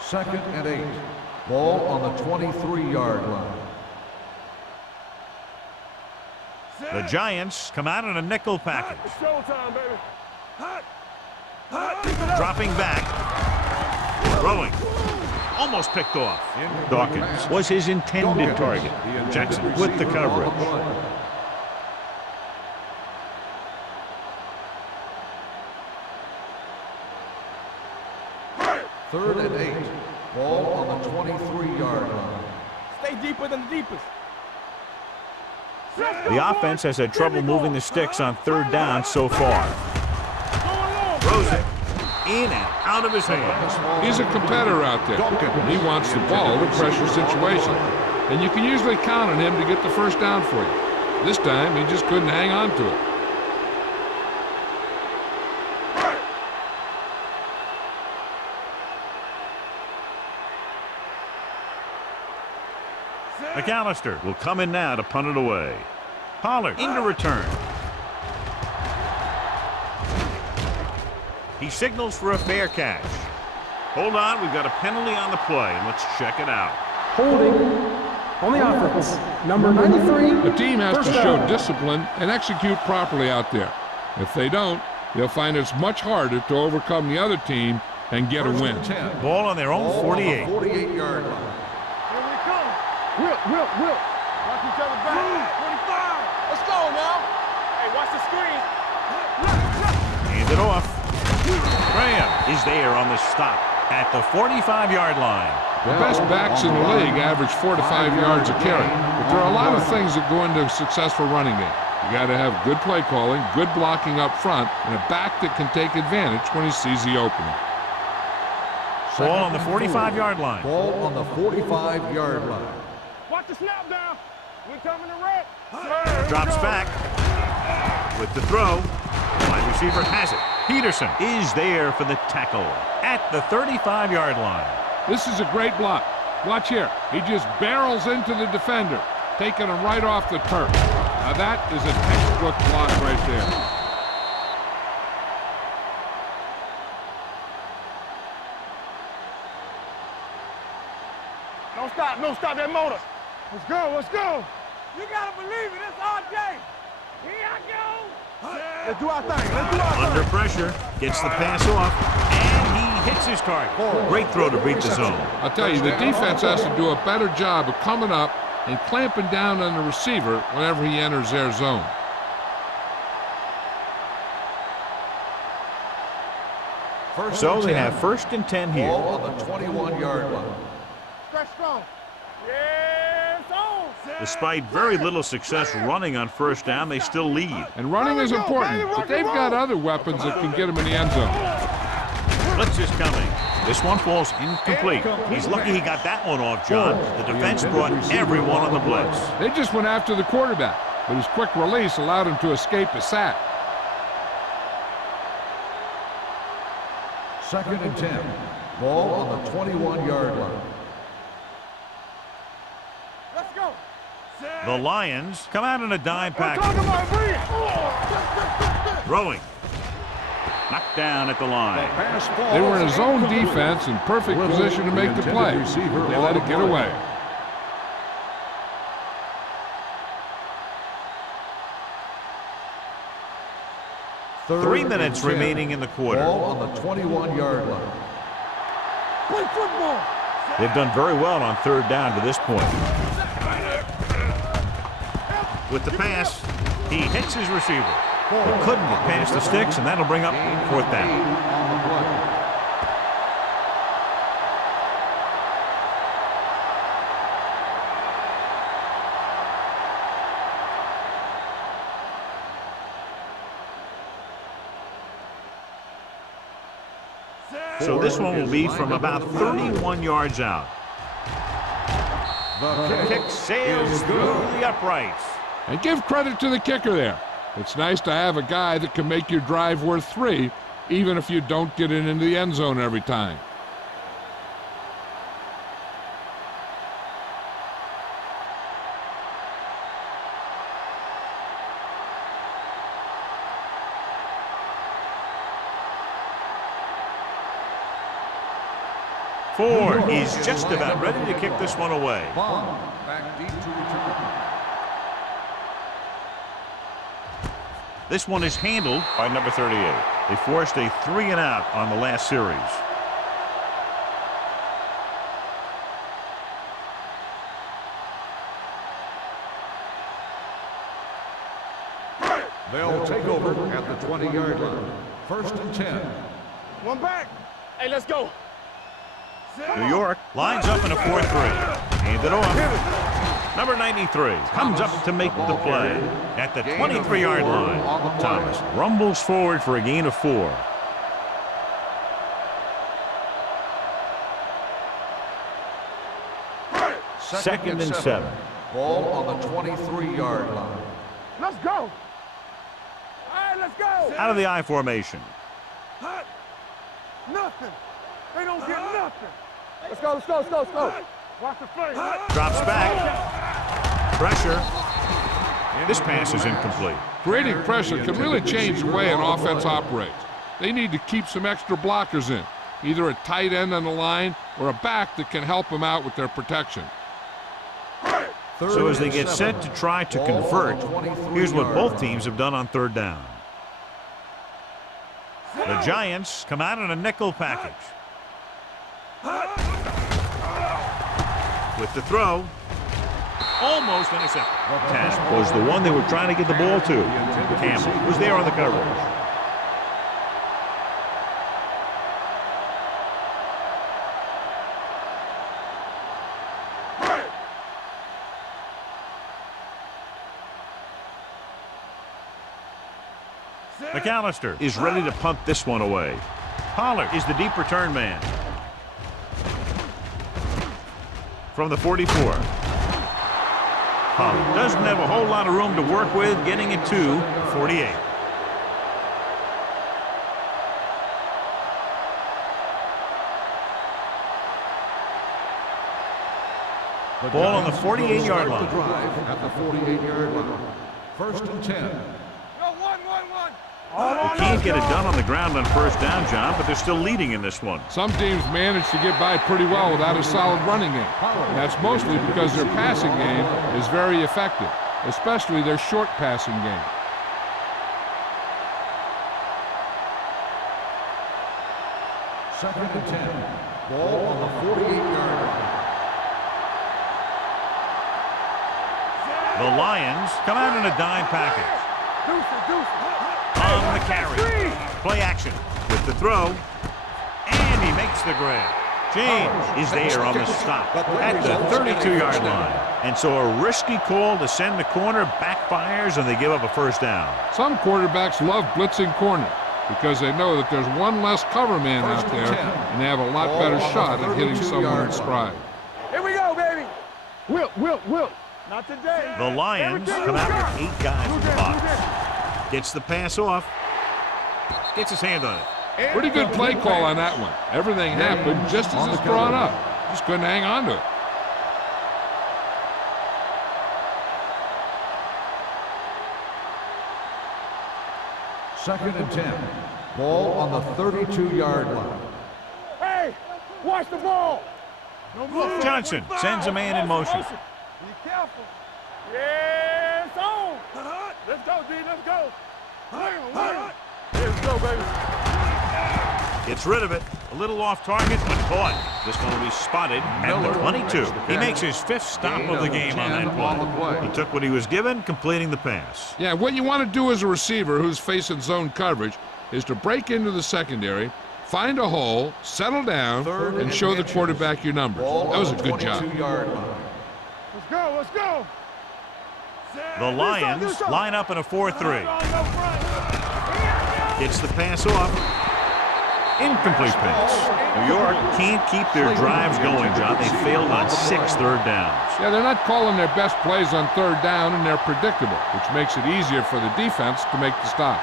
Second and 8. Ball on the 23-yard line. The Giants come out in a nickel package. Showtime, baby. Dropping back. Throwing. Almost picked off. Dawkins was his intended target. Jackson with the coverage. 3rd and 8. Ball on the 23-yard line. Stay deeper than the deepest. The offense has had trouble moving the sticks on 3rd down so far. Throws it in and out of his hand. He's a competitor out there. He wants the ball in pressure situations. And you can usually count on him to get the first down for you. This time, he just couldn't hang on to it. McAllister will come in now to punt it away. Pollard into return. He signals for a fair catch. Hold on, we've got a penalty on the play. Let's check it out. Holding on the offense. Number 93. The team has to first show down. discipline and execute properly out there. If they don't, they'll find it's much harder to overcome the other team and get a win. Ball on their own 48. 48-yard line. Here we come. Will. Watch each other back. 25. Let's go now. Hey, watch the screen. Hand it off. Graham is there on the stop at the 45-yard line. The best backs in the league average 4 to 5 yards a carry, but there are a lot of things that go into a successful running game. You got to have good play calling, good blocking up front, and a back that can take advantage when he sees the opening. Ball on the 45-yard line. Ball on the 45-yard line. Watch the snap down. We coming to red. Drops back with the throw. Wide receiver has it. Peterson is there for the tackle at the 35-yard line. This is a great block. Watch here. He just barrels into the defender, taking him right off the turf. Now that is a textbook block right there. Don't stop that motor. Let's go. You gotta believe it. It's our day. Here I go. Let's do our thing. Under pressure, gets the pass off, and he hits his target. Great throw to beat the zone. I'll tell you, the defense has to do a better job of coming up and clamping down on the receiver whenever he enters their zone. So they have 1st and 10 here. Ball on the 21-yard line. Stretch strong. Yeah, it's on. Despite very little success running on 1st down, they still lead. And running is important, but they've got other weapons that can get them in the end zone. Blitz is coming. This one falls incomplete. He's lucky he got that one off, John. The defense brought everyone on the blitz. They just went after the quarterback, but his quick release allowed him to escape a sack. 2nd and 10. Ball on the 21-yard line. Let's go. The Lions come out in a dime Talk package. about breathe. Throwing. Knocked down at the line. They were in a zone defense in perfect position to make the play. They let it get away. Three minutes remaining in the quarter. Ball on the 21-yard line. Play football. They've done very well on 3rd down to this point. With the pass, he hits his receiver. But couldn't get past the sticks, and that'll bring up 4th down. So this one will be from about 31 yards out. The kick sails through the uprights. And give credit to the kicker there. It's nice to have a guy that can make your drive worth 3, even if you don't get it into the end zone every time. Ford is just about ready to kick this one away. Bond back deep to return. This one is handled by number 38. They forced a 3-and-out on the last series. They'll take over at the 20-yard line. 1st and 10. One back. Hey, let's go. New York lines up in a 4-3. Hand it off. Number 93 comes up to make the play at the 23-yard line. Thomas rumbles forward for a gain of 4. Second and 7. Ball on the 23-yard line. Let's go. All right, let's go. Out of the I formation. Nothing. They don't get nothing. Let's go. Watch the face. Drops back. Pressure. This pass is incomplete. Creating pressure can really change the way an offense operates. They need to keep some extra blockers in, either a tight end on the line or a back that can help them out with their protection. So as they get set to try to convert, here's what both teams have done on third down. The Giants come out in a nickel package. With the throw, almost intercepted. Task was the one they were trying to get the ball to. Campbell was there on the coverage. McAllister is ready to punt this one away. Pollard is the deep return man. From the 44. Pollard doesn't have a whole lot of room to work with, getting it to 48. Ball on the 48-yard line. At the 48-yard line. 1st and 10. They can't get it done on the ground on first down, John, but they're still leading in this one. Some teams manage to get by pretty well without a solid running game. And that's mostly because their passing game is very effective, especially their short passing game. Second and 10. Ball on the 48-yard line. The Lions come out in a dime package. On the carry. Play action with the throw. And he makes the grab. James is there on the stop at the 32-yard line. And so a risky call to send the corner backfires, and they give up a first down. Some quarterbacks love blitzing corner because they know that there's one less cover man out there, and they have a lot better shot at hitting someone in stride. Here we go, baby. Wilt. Not today. The Lions come out with 8 guys in the box. Gets the pass off. Gets his hand on it. Pretty good play call on that one. Everything happened just as it's brought up. Just couldn't hang on to it. Second and 10. Ball on the 32-yard line. Hey, watch the ball. Johnson sends a man in motion. Be careful. Yeah, it's on. Let's go, D. Let's go. Let's go, baby. Gets rid of it. A little off target, but caught. Just going to be spotted at the 22. He makes his 5th stop of the game on that play. He took what he was given, completing the pass. Yeah, what you want to do as a receiver who's facing zone coverage is to break into the secondary, find a hole, settle down, and show the quarterback your numbers. That was a good job. Let's go. The Lions line up in a 4-3. Gets the pass off. Incomplete pass. New York can't keep their drives going, John. They failed on 6 third downs. Yeah, they're not calling their best plays on third down, and they're predictable, which makes it easier for the defense to make the stop.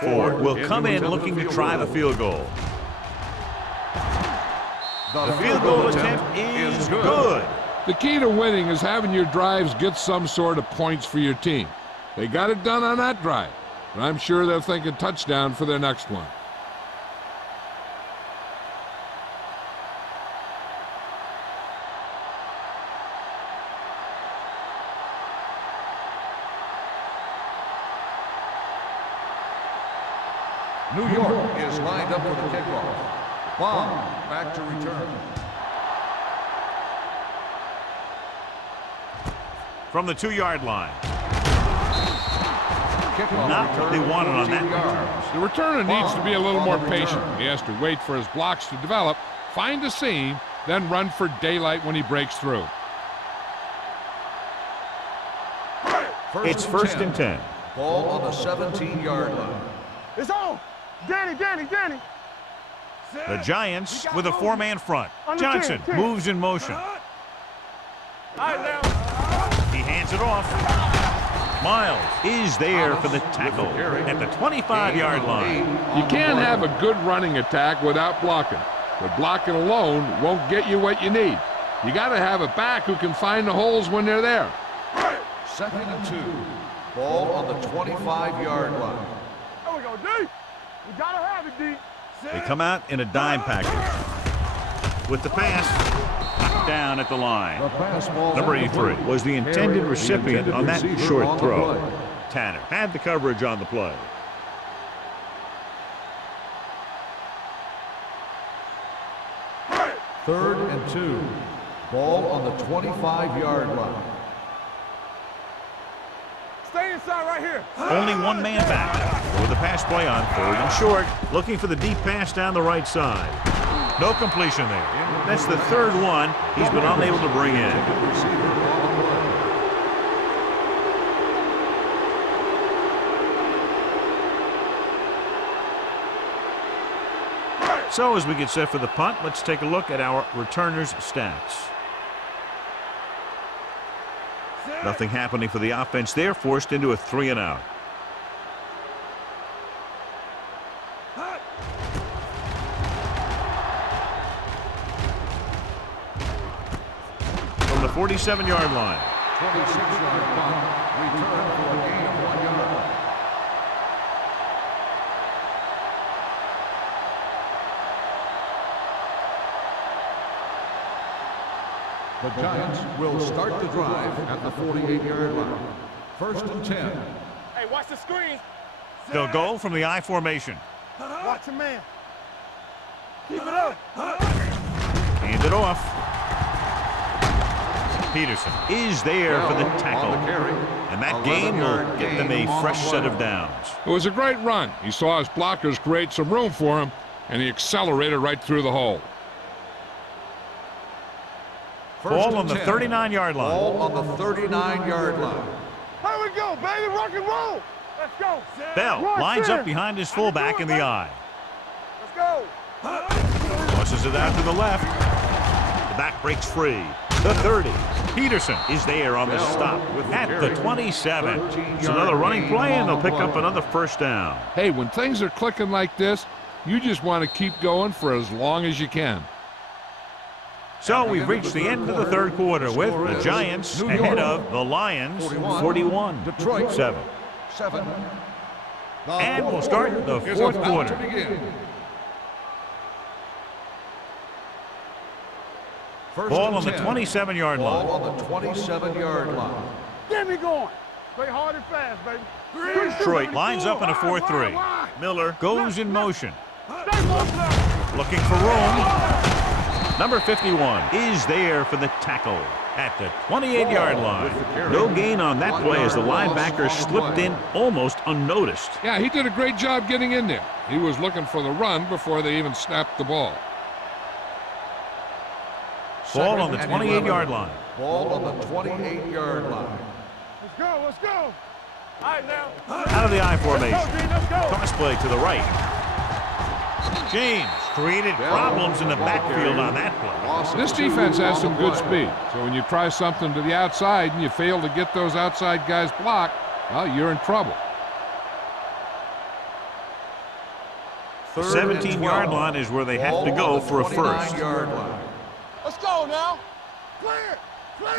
Ford will come in looking to try the field goal. The field goal attempt is good. The key to winning is having your drives get some sort of points for your team. They got it done on that drive, but I'm sure they're thinking touchdown for their next one. New York is lined up for the kickoff. Bomb back to return. From the 2-yard line. Not what they wanted on that. The returner needs to be a little more patient. He has to wait for his blocks to develop, find a seam, then run for daylight when he breaks through. It's 1st and 10. Ball on the 17-yard line. It's on. Danny. The Giants with a 4-man front. Johnson moves in motion. All right, now. He hands it off. Miles is there for the tackle at the 25-yard line. You can't have a good running attack without blocking, but blocking alone won't get you what you need. You got to have a back who can find the holes when they're there. 2nd and 2. Ball on the 25-yard line. There we go, D. We gotta have it, D. They come out in a dime package. With the pass, knocked down at the line. Number 83 was the intended recipient on that short throw. Tanner had the coverage on the play. Third and 2. Ball on the 25-yard line. Stay inside right here. Only one man back for the pass play on 3rd and short, looking for the deep pass down the right side. No completion there. That's the 3rd one he's been unable to bring in. So as we get set for the punt, let's take a look at our returners' stats. Nothing happening for the offense there, forced into a 3 and out. From the 47-yard line. 26-yard punt, return for a gain of 1 yard. The Giants will start the drive at the 48-yard line. 1st and 10. Hey, watch the screen. They'll go from the I formation. Watch the man. Keep it up. Hand it off. Peterson is there for the tackle. And that gain will get them a fresh set of downs. It was a great run. He saw his blockers create some room for him, and he accelerated right through the hole. Ball on the 39-yard line. Ball on the 39-yard line. Here we go, baby. Rock and roll. Let's go. Bell lines up behind his fullback in the I. Let's go. Tosses it out to the left. The back breaks free. The 30. Peterson is there on the stop at the 27. It's another running play, and they'll pick up another first down. Hey, when things are clicking like this, you just want to keep going for as long as you can. So we've reached the end of the 3rd quarter with the Giants ahead of the Lions 41-7. And we'll start the 4th quarter. Ball on the 27-yard line. Ball on the 27-yard line. Get me going. Play hard and fast, baby. Detroit lines up in a 4-3. Miller goes in motion. Looking for room. Number 51 is there for the tackle at the 28-yard line. No gain on that play as the linebacker slipped in almost unnoticed. Yeah, he did a great job getting in there. He was looking for the run before they even snapped the ball. Ball on the 28-yard line. Ball on the 28-yard line. Let's go. Let's go. All right, now. Out of the I formation. Let's go. Toss play to the right. James created problems in the backfield on that play. This defense has some good speed, so when you try something to the outside and you fail to get those outside guys blocked, well, you're in trouble. The 17-yard line is where they have to go for a first. Let's go now. Clear.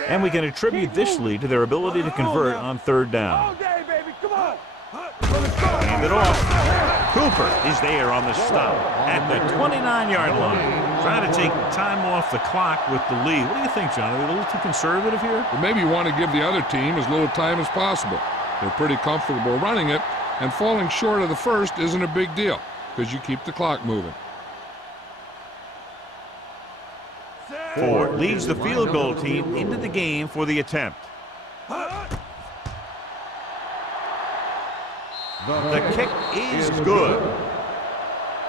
And we can attribute this lead to their ability to convert on 3rd down. All day, baby. Come on. Hand it off. Cooper is there on the stop at the 29-yard line. Trying to take time off the clock with the lead. What do you think, John? Are they a little too conservative here? Well, maybe you want to give the other team as little time as possible. They're pretty comfortable running it, and falling short of the first isn't a big deal because you keep the clock moving. Ford leads the field goal team into the game for the attempt. The kick is good.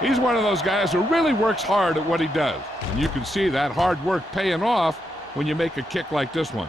He's one of those guys who really works hard at what he does. And you can see that hard work paying off when you make a kick like this one.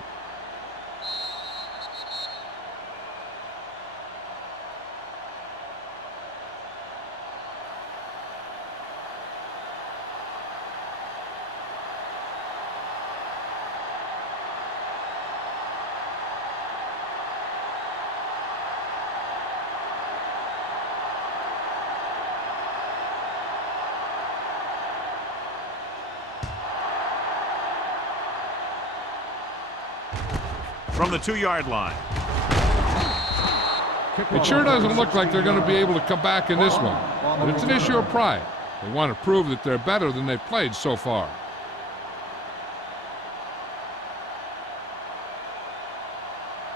from the 2-yard line. It sure doesn't look like they're going to be able to come back in this one, but it's an issue of pride. They want to prove that they're better than they've played so far.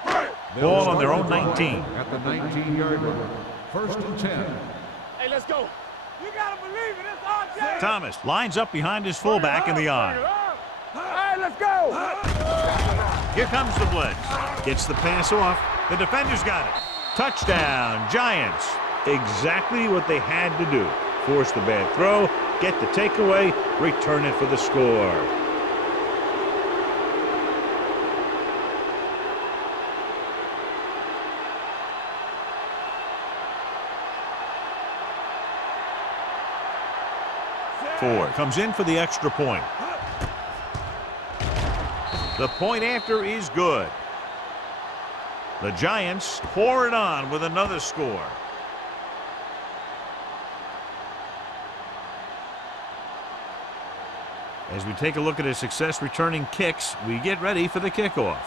Ball on their own 19. At the 19-yard line. First and 10. Hey, let's go. You gotta believe it. It's our day. Thomas lines up behind his fullback in the eye. All right, let's go. Here comes the blitz. Gets the pass off. The defender's got it. Touchdown, Giants. Exactly what they had to do. Force the bad throw, get the takeaway, return it for the score. Ford comes in for the extra point. The point after is good. The Giants pour it on with another score. As we take a look at his success returning kicks, we get ready for the kickoff.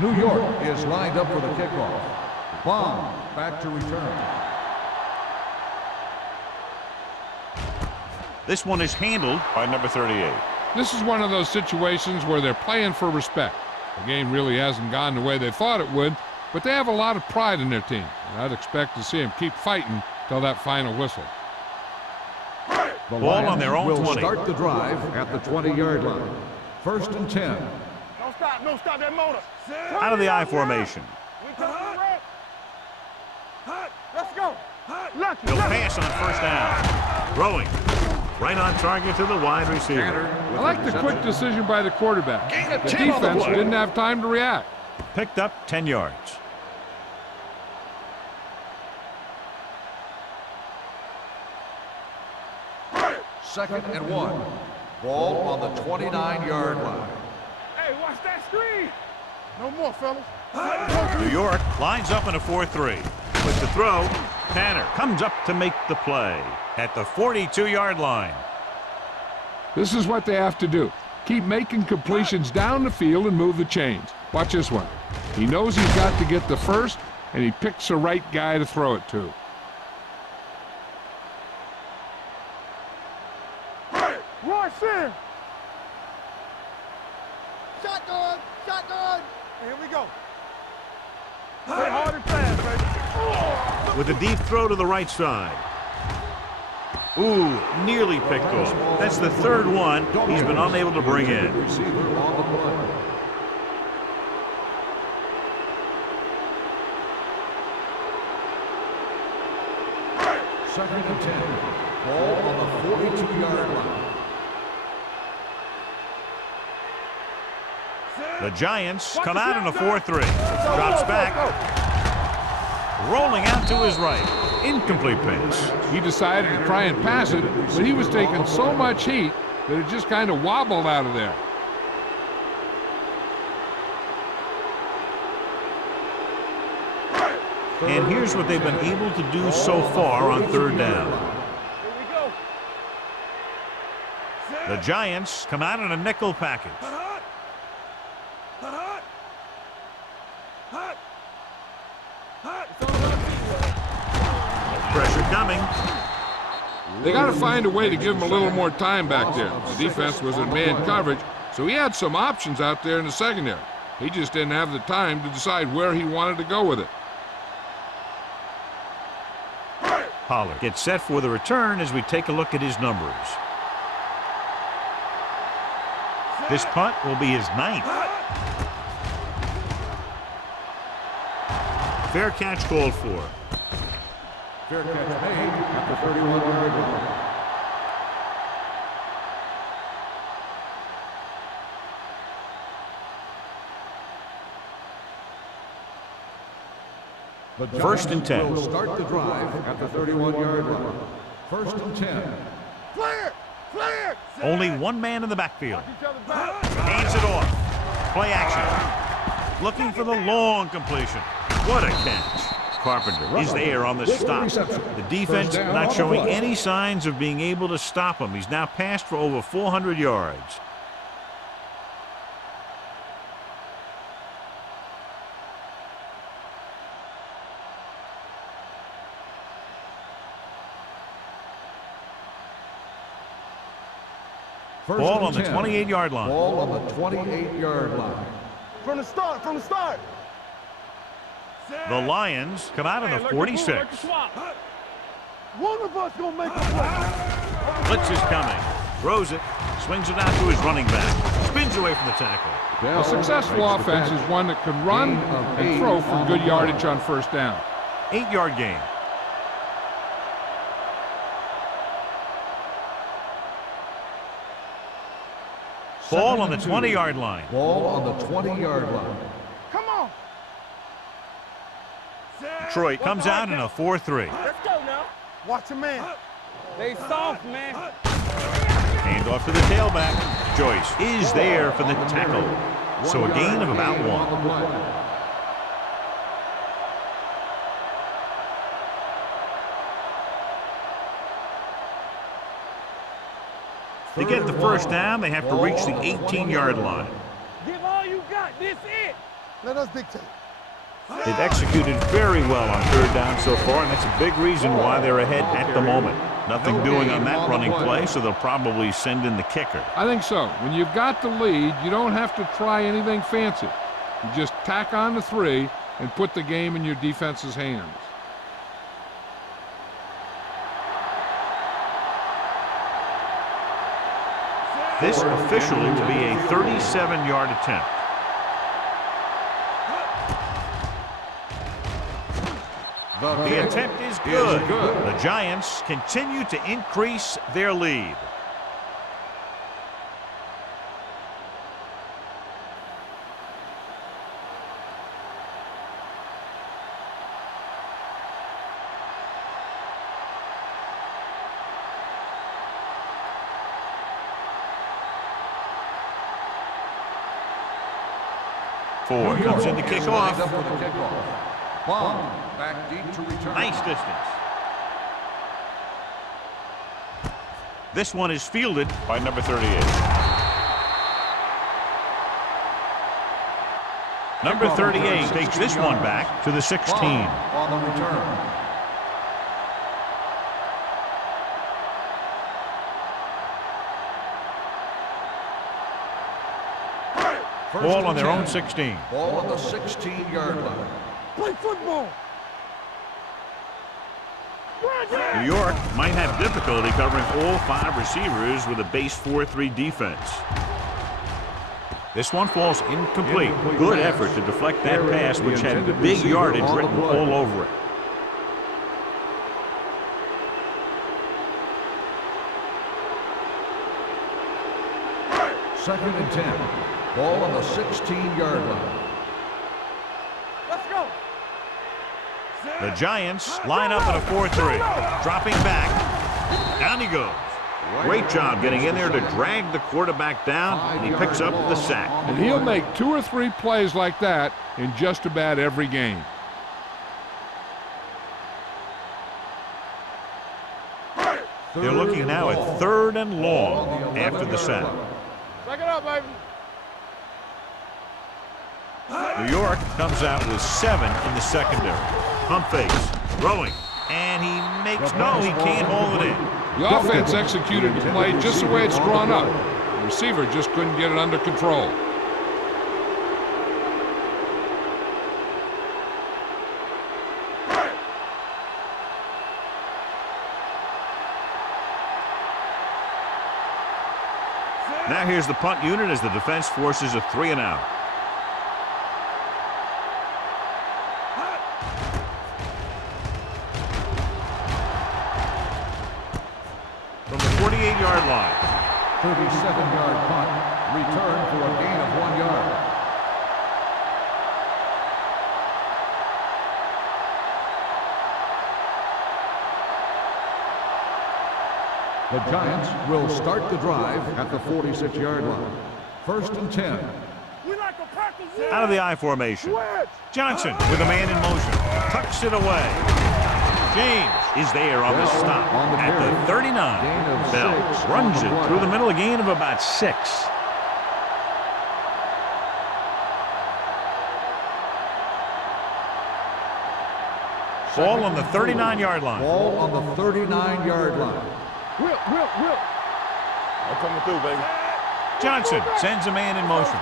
New York is lined up for the kickoff. Bond back to return. This one is handled by number 38. This is one of those situations where they're playing for respect. The game really hasn't gone the way they thought it would, but they have a lot of pride in their team, and I'd expect to see them keep fighting till that final whistle. The Ball on their own will 20. Start the drive at the 20-yard line. First and 10. Don't stop that motor. Out of the I formation. We come to the red. Let's go. Lucky. He'll pass on first down. Throwing. Right on target to the wide receiver. I like the quick decision by the quarterback. The defense didn't have time to react. Picked up 10 yards. Second and 1. Ball on the 29-yard line. Hey, watch that screen. No more, fellas. New York lines up in a 4-3. With the throw, Tanner comes up to make the play at the 42-yard line. This is what they have to do. Keep making completions down the field and move the chains. Watch this one. He knows he's got to get the first, and he picks the right guy to throw it to. Royce in. Shotgun. Shotgun. Here we go. Play hard and fast, baby. With a deep throw to the right side. Ooh, nearly picked off. That's the third one he's been unable to bring in. Receiver on the play. Second and 10. Ball on the 42-yard line. The Giants come out in a 4-3. Drops back. Rolling out to his right. Incomplete pass. He decided to try and pass it, but he was taking so much heat that it just kind of wobbled out of there. And here's what they've been able to do so far on third down. Here we go. The Giants come out in a nickel package. Pressure coming. They got to find a way to give him a little more time back there. The defense was in man coverage, so he had some options out there in the secondary. He just didn't have the time to decide where he wanted to go with it. Pollard gets set for the return as we take a look at his numbers. This punt will be his 9th. Fair catch called for. Fair catch made at the 31-yard line. The First and 10. Will start the drive at the 31-yard line. First and 10. Clear. Clear. Only one man in the backfield. Each other back. Hands it off. Play action. Looking for the long completion. What a catch. Carpenter is there on the stop. The defense not showing any signs of being able to stop him. He's now passed for over 400 yards. Ball on the 28-yard line. Ball on the 28-yard line. From the start, from the start. The Lions come out of the 46. One of us gonna make a play. Blitz is coming. Throws it. Swings it out to his running back. Spins away from the tackle. A successful offense is one that can run and throw for good yardage on first down. 8-yard gain. Ball on the 20-yard line. Ball on the 20-yard line. Come on. Detroit comes out in a 4-3. Let's go now. Watch your man. They soft, man. Hand off to the tailback. Joyce is there for the tackle. So a gain of about 1. To get the first down, they have to reach the 18-yard line. Give all you got. This it. Let us dictate. They've executed very well on third down so far, and that's a big reason why they're ahead at the moment. Nothing doing on that running play, so they'll probably send in the kicker. I think so. When you've got the lead, you don't have to try anything fancy. You just tack on the 3 and put the game in your defense's hands. This officially will be a 37-yard attempt. The attempt is good. The Giants continue to increase their lead. Ford comes in to kick off. Bond back deep to return. Nice distance. This one is fielded by number 38. Number 38 takes this one back to the 16. On the return. Ball on their own 16. Ball on the 16-yard line. Play football. New York might have difficulty covering all 5 receivers with a base 4-3 defense. This one falls incomplete. Good effort to deflect that pass, which had big yardage written all over it. Second and 10. Ball on the 16-yard line. Let's go. The Giants line up in a 4-3. Dropping back. Down he goes. Great job getting in there to drag the quarterback down, and he picks up the sack. And he'll make 2 or 3 plays like that in just about every game. They're looking now at 3rd and long after the sack. Back it up, baby. New York comes out with 7 in the secondary. Pump fakes, throwing, and he makes no, he can't hold it in. The offense executed the play just the way it's drawn up. The receiver just couldn't get it under control. Now here's the punt unit as the defense forces a 3-and-out. From the 48-yard line. 37-yard punt. Return for a gain of 1 yard. The Giants will start the drive at the 46-yard line. 1st and 10. We like Out of the I formation. Johnson with a man in motion. Tucks it away. James is there on the stop at the 39. Bell runs it through the middle, a gain of about 6. Ball on the 39-yard line. Ball on the 39-yard line. Will. I'm coming through, baby. Johnson sends a man in motion.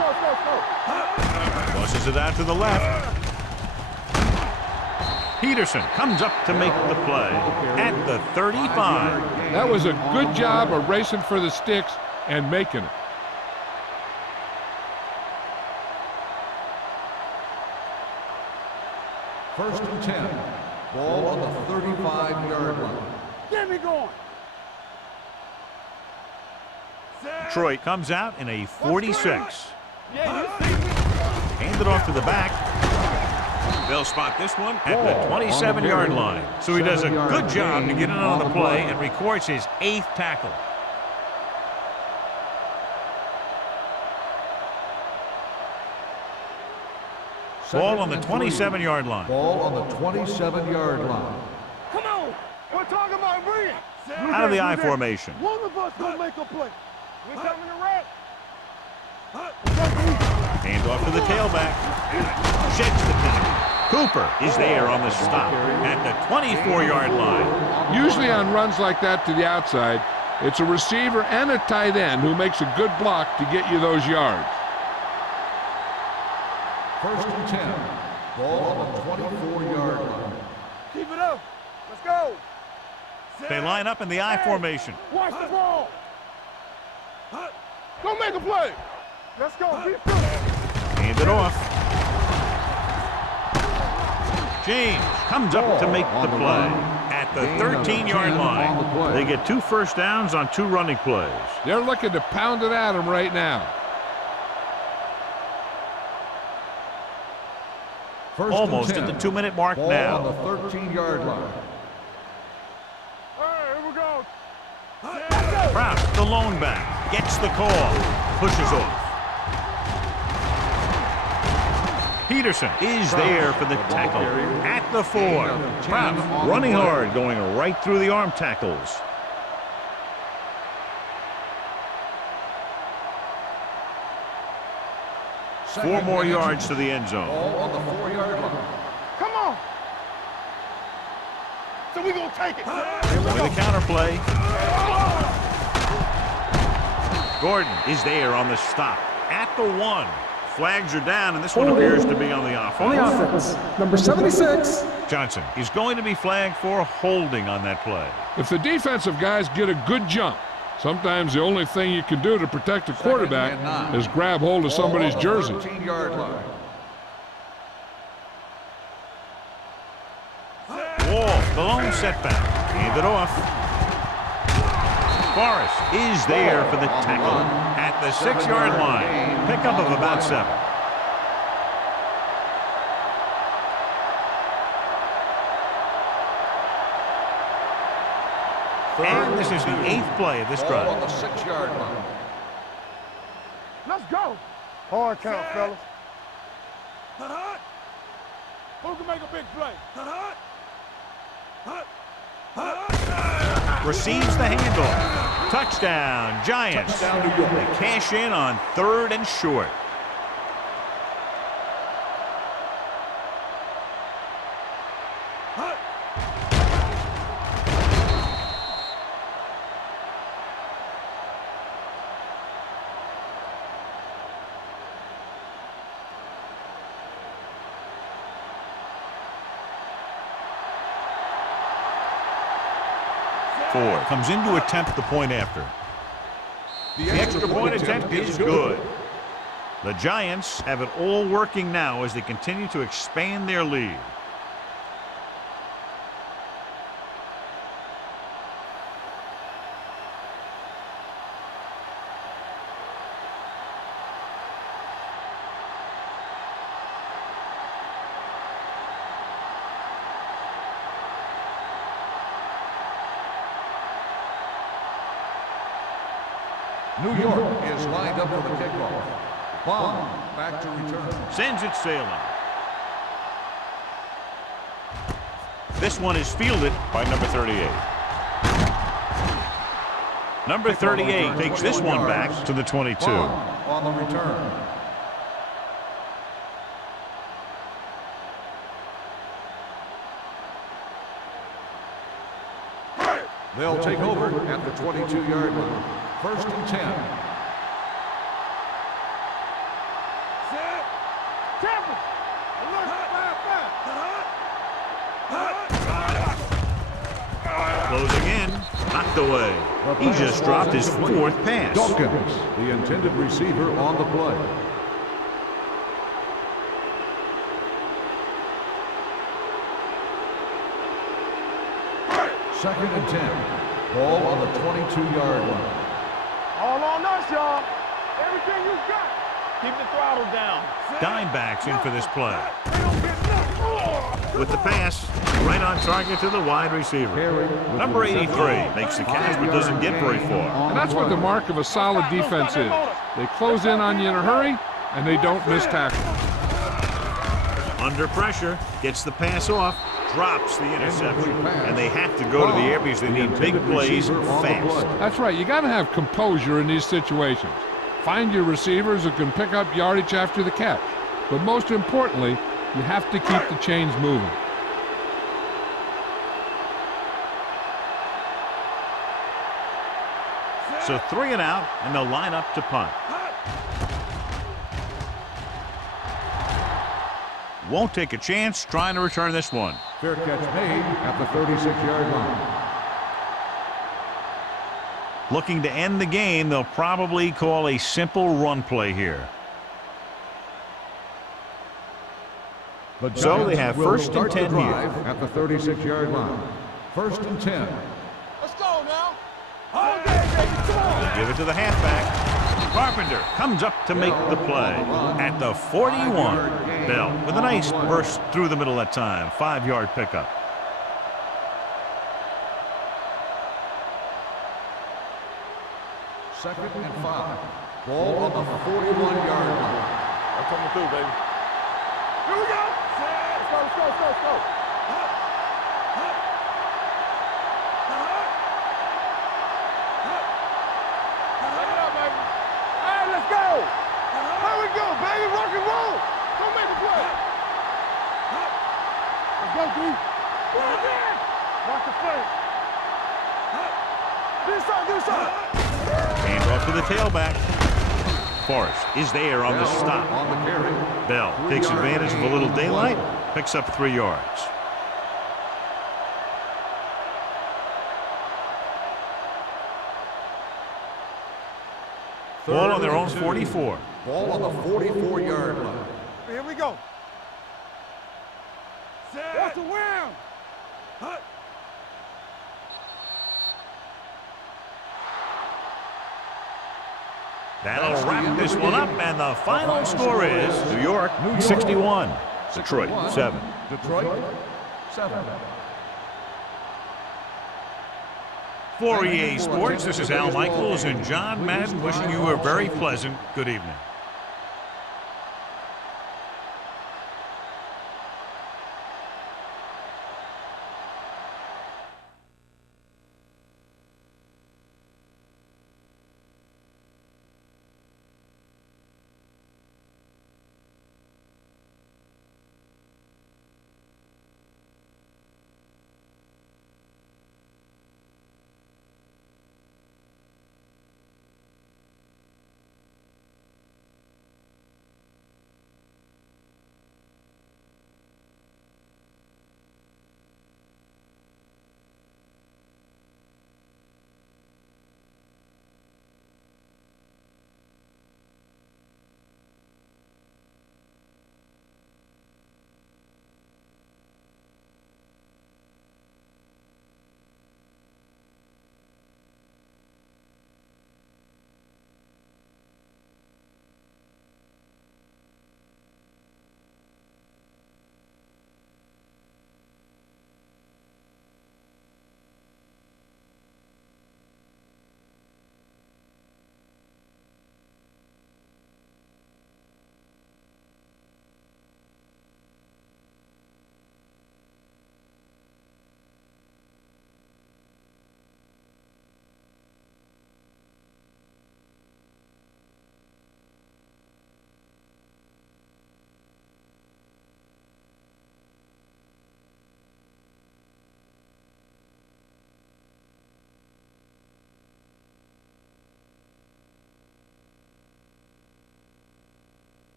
Tosses it out to the left. Peterson comes up to make the play at the 35. That was a good job of racing for the sticks and making it. First and 10. Ball on the 35-yard line. Get me going. Detroit comes out in a 46. Hand it off to the back. They'll spot this one at the 27-yard line. So he does a good job to get in on the play and records his 8th tackle. Ball on the 27-yard line. Ball on the 27-yard line. Come on. We're talking about bringing. Out of the I formation. One of us gonna make a play. We're coming to wreck. Hand off to the tailback. Sheds the tackle. Cooper is there on the stop at the 24-yard line. Usually on runs like that to the outside, it's a receiver and a tight end who makes a good block to get you those yards. First and 10. Ball on the 24-yard line. Keep it up. Let's go. They line up in the I formation. Watch the ball. Go make a play. Let's go. Be free. Hand it off. James comes up to make the play at the 13-yard line. They get 2 first downs on 2 running plays. They're looking to pound it at him right now. Almost at the 2-minute mark Ball now. on the 13-yard line. All right, here we go. Prout, the lone back, gets the call, pushes off. Peterson is there for the tackle at the 4. Prout running hard, going right through the arm tackles. Four more yards to the end zone. Ball on the 4-yard line. Come on. So we gonna take it. With a counter play. Gordon is there on the stop at the 1. Flags are down, and this one appears to be on the offense. On the offense, number 76. Johnson is going to be flagged for holding on that play. If the defensive guys get a good jump, sometimes the only thing you can do to protect the quarterback is grab hold of somebody's jersey. 13-yard line. Wall, the lone setback. Hand it off. Forrest is there for the tackle at the 6-yard line. Pickup of about 7. And this is the 8th play of this Ball on drive. the 6-yard line. Let's go. Hard count, fellas. Who can make a big play? Receives the handoff. Touchdown, Giants. They cash in on 3rd and short. Ford comes in to attempt the point after. The extra point attempt is good. The Giants have it all working now as they continue to expand their lead. New York is lined up for the kickoff. Bomb. Back to return. Sends it sailing. This one is fielded by number 38. Number 38 takes this one back to the 22. Bomb on the return. They'll take over at the 22-yard line. First and 10. Set. Temple. Alert. Fire. Closing in. Knocked away. He just dropped his 4th pass. Dawkins, the intended receiver on the play. Second and 10. Ball on the 22-yard line. All on us, y'all. Everything you got. Keep the throttle down. Dime backs in for this play. They don't get nothing. With the pass, right on target to the wide receiver. Number 83 makes the catch but doesn't get very far. And that's what the mark of a solid defense is. They close in on you in a hurry, and they don't miss tackle. Under pressure, gets the pass off, drops the interception, and they have to go to the air because they need big plays fast. That's right. You got to have composure in these situations. Find your receivers who can pick up yardage after the catch. But most importantly, you have to keep the chains moving. So 3 and out, and they'll line up to punt. Won't take a chance trying to return this one. Fair catch made at the 36-yard line. Looking to end the game, they'll probably call a simple run play here. So they have first and 10 here. At the 36-yard line. First and 10. Let's go now. All day, baby. Come on. They give it to the halfback. Carpenter comes up to make the play at the 41. Bell with a nice burst through the middle that time. 5-yard pickup. Second and 5. Ball on the 41-yard line. I'm coming through, baby. Here we go. Let's go. Take it up, baby. All right, let's go. Here we go, baby. Rock and roll. Don't make the play. Let's go, D. Go again. Watch the play. Do something. Hand off to the tailback. Forrest is there on the stop. On the carry. Bell takes advantage of a little daylight, picks up 3 yards. Ball on their own 44. Ball on the 44-yard line. Here we go. Watch the wham. That'll wrap this one up, and the final score is New York 61, Detroit 7. Detroit 7. For EA Sports, this is Al Michaels and John Madden wishing you a very pleasant good evening.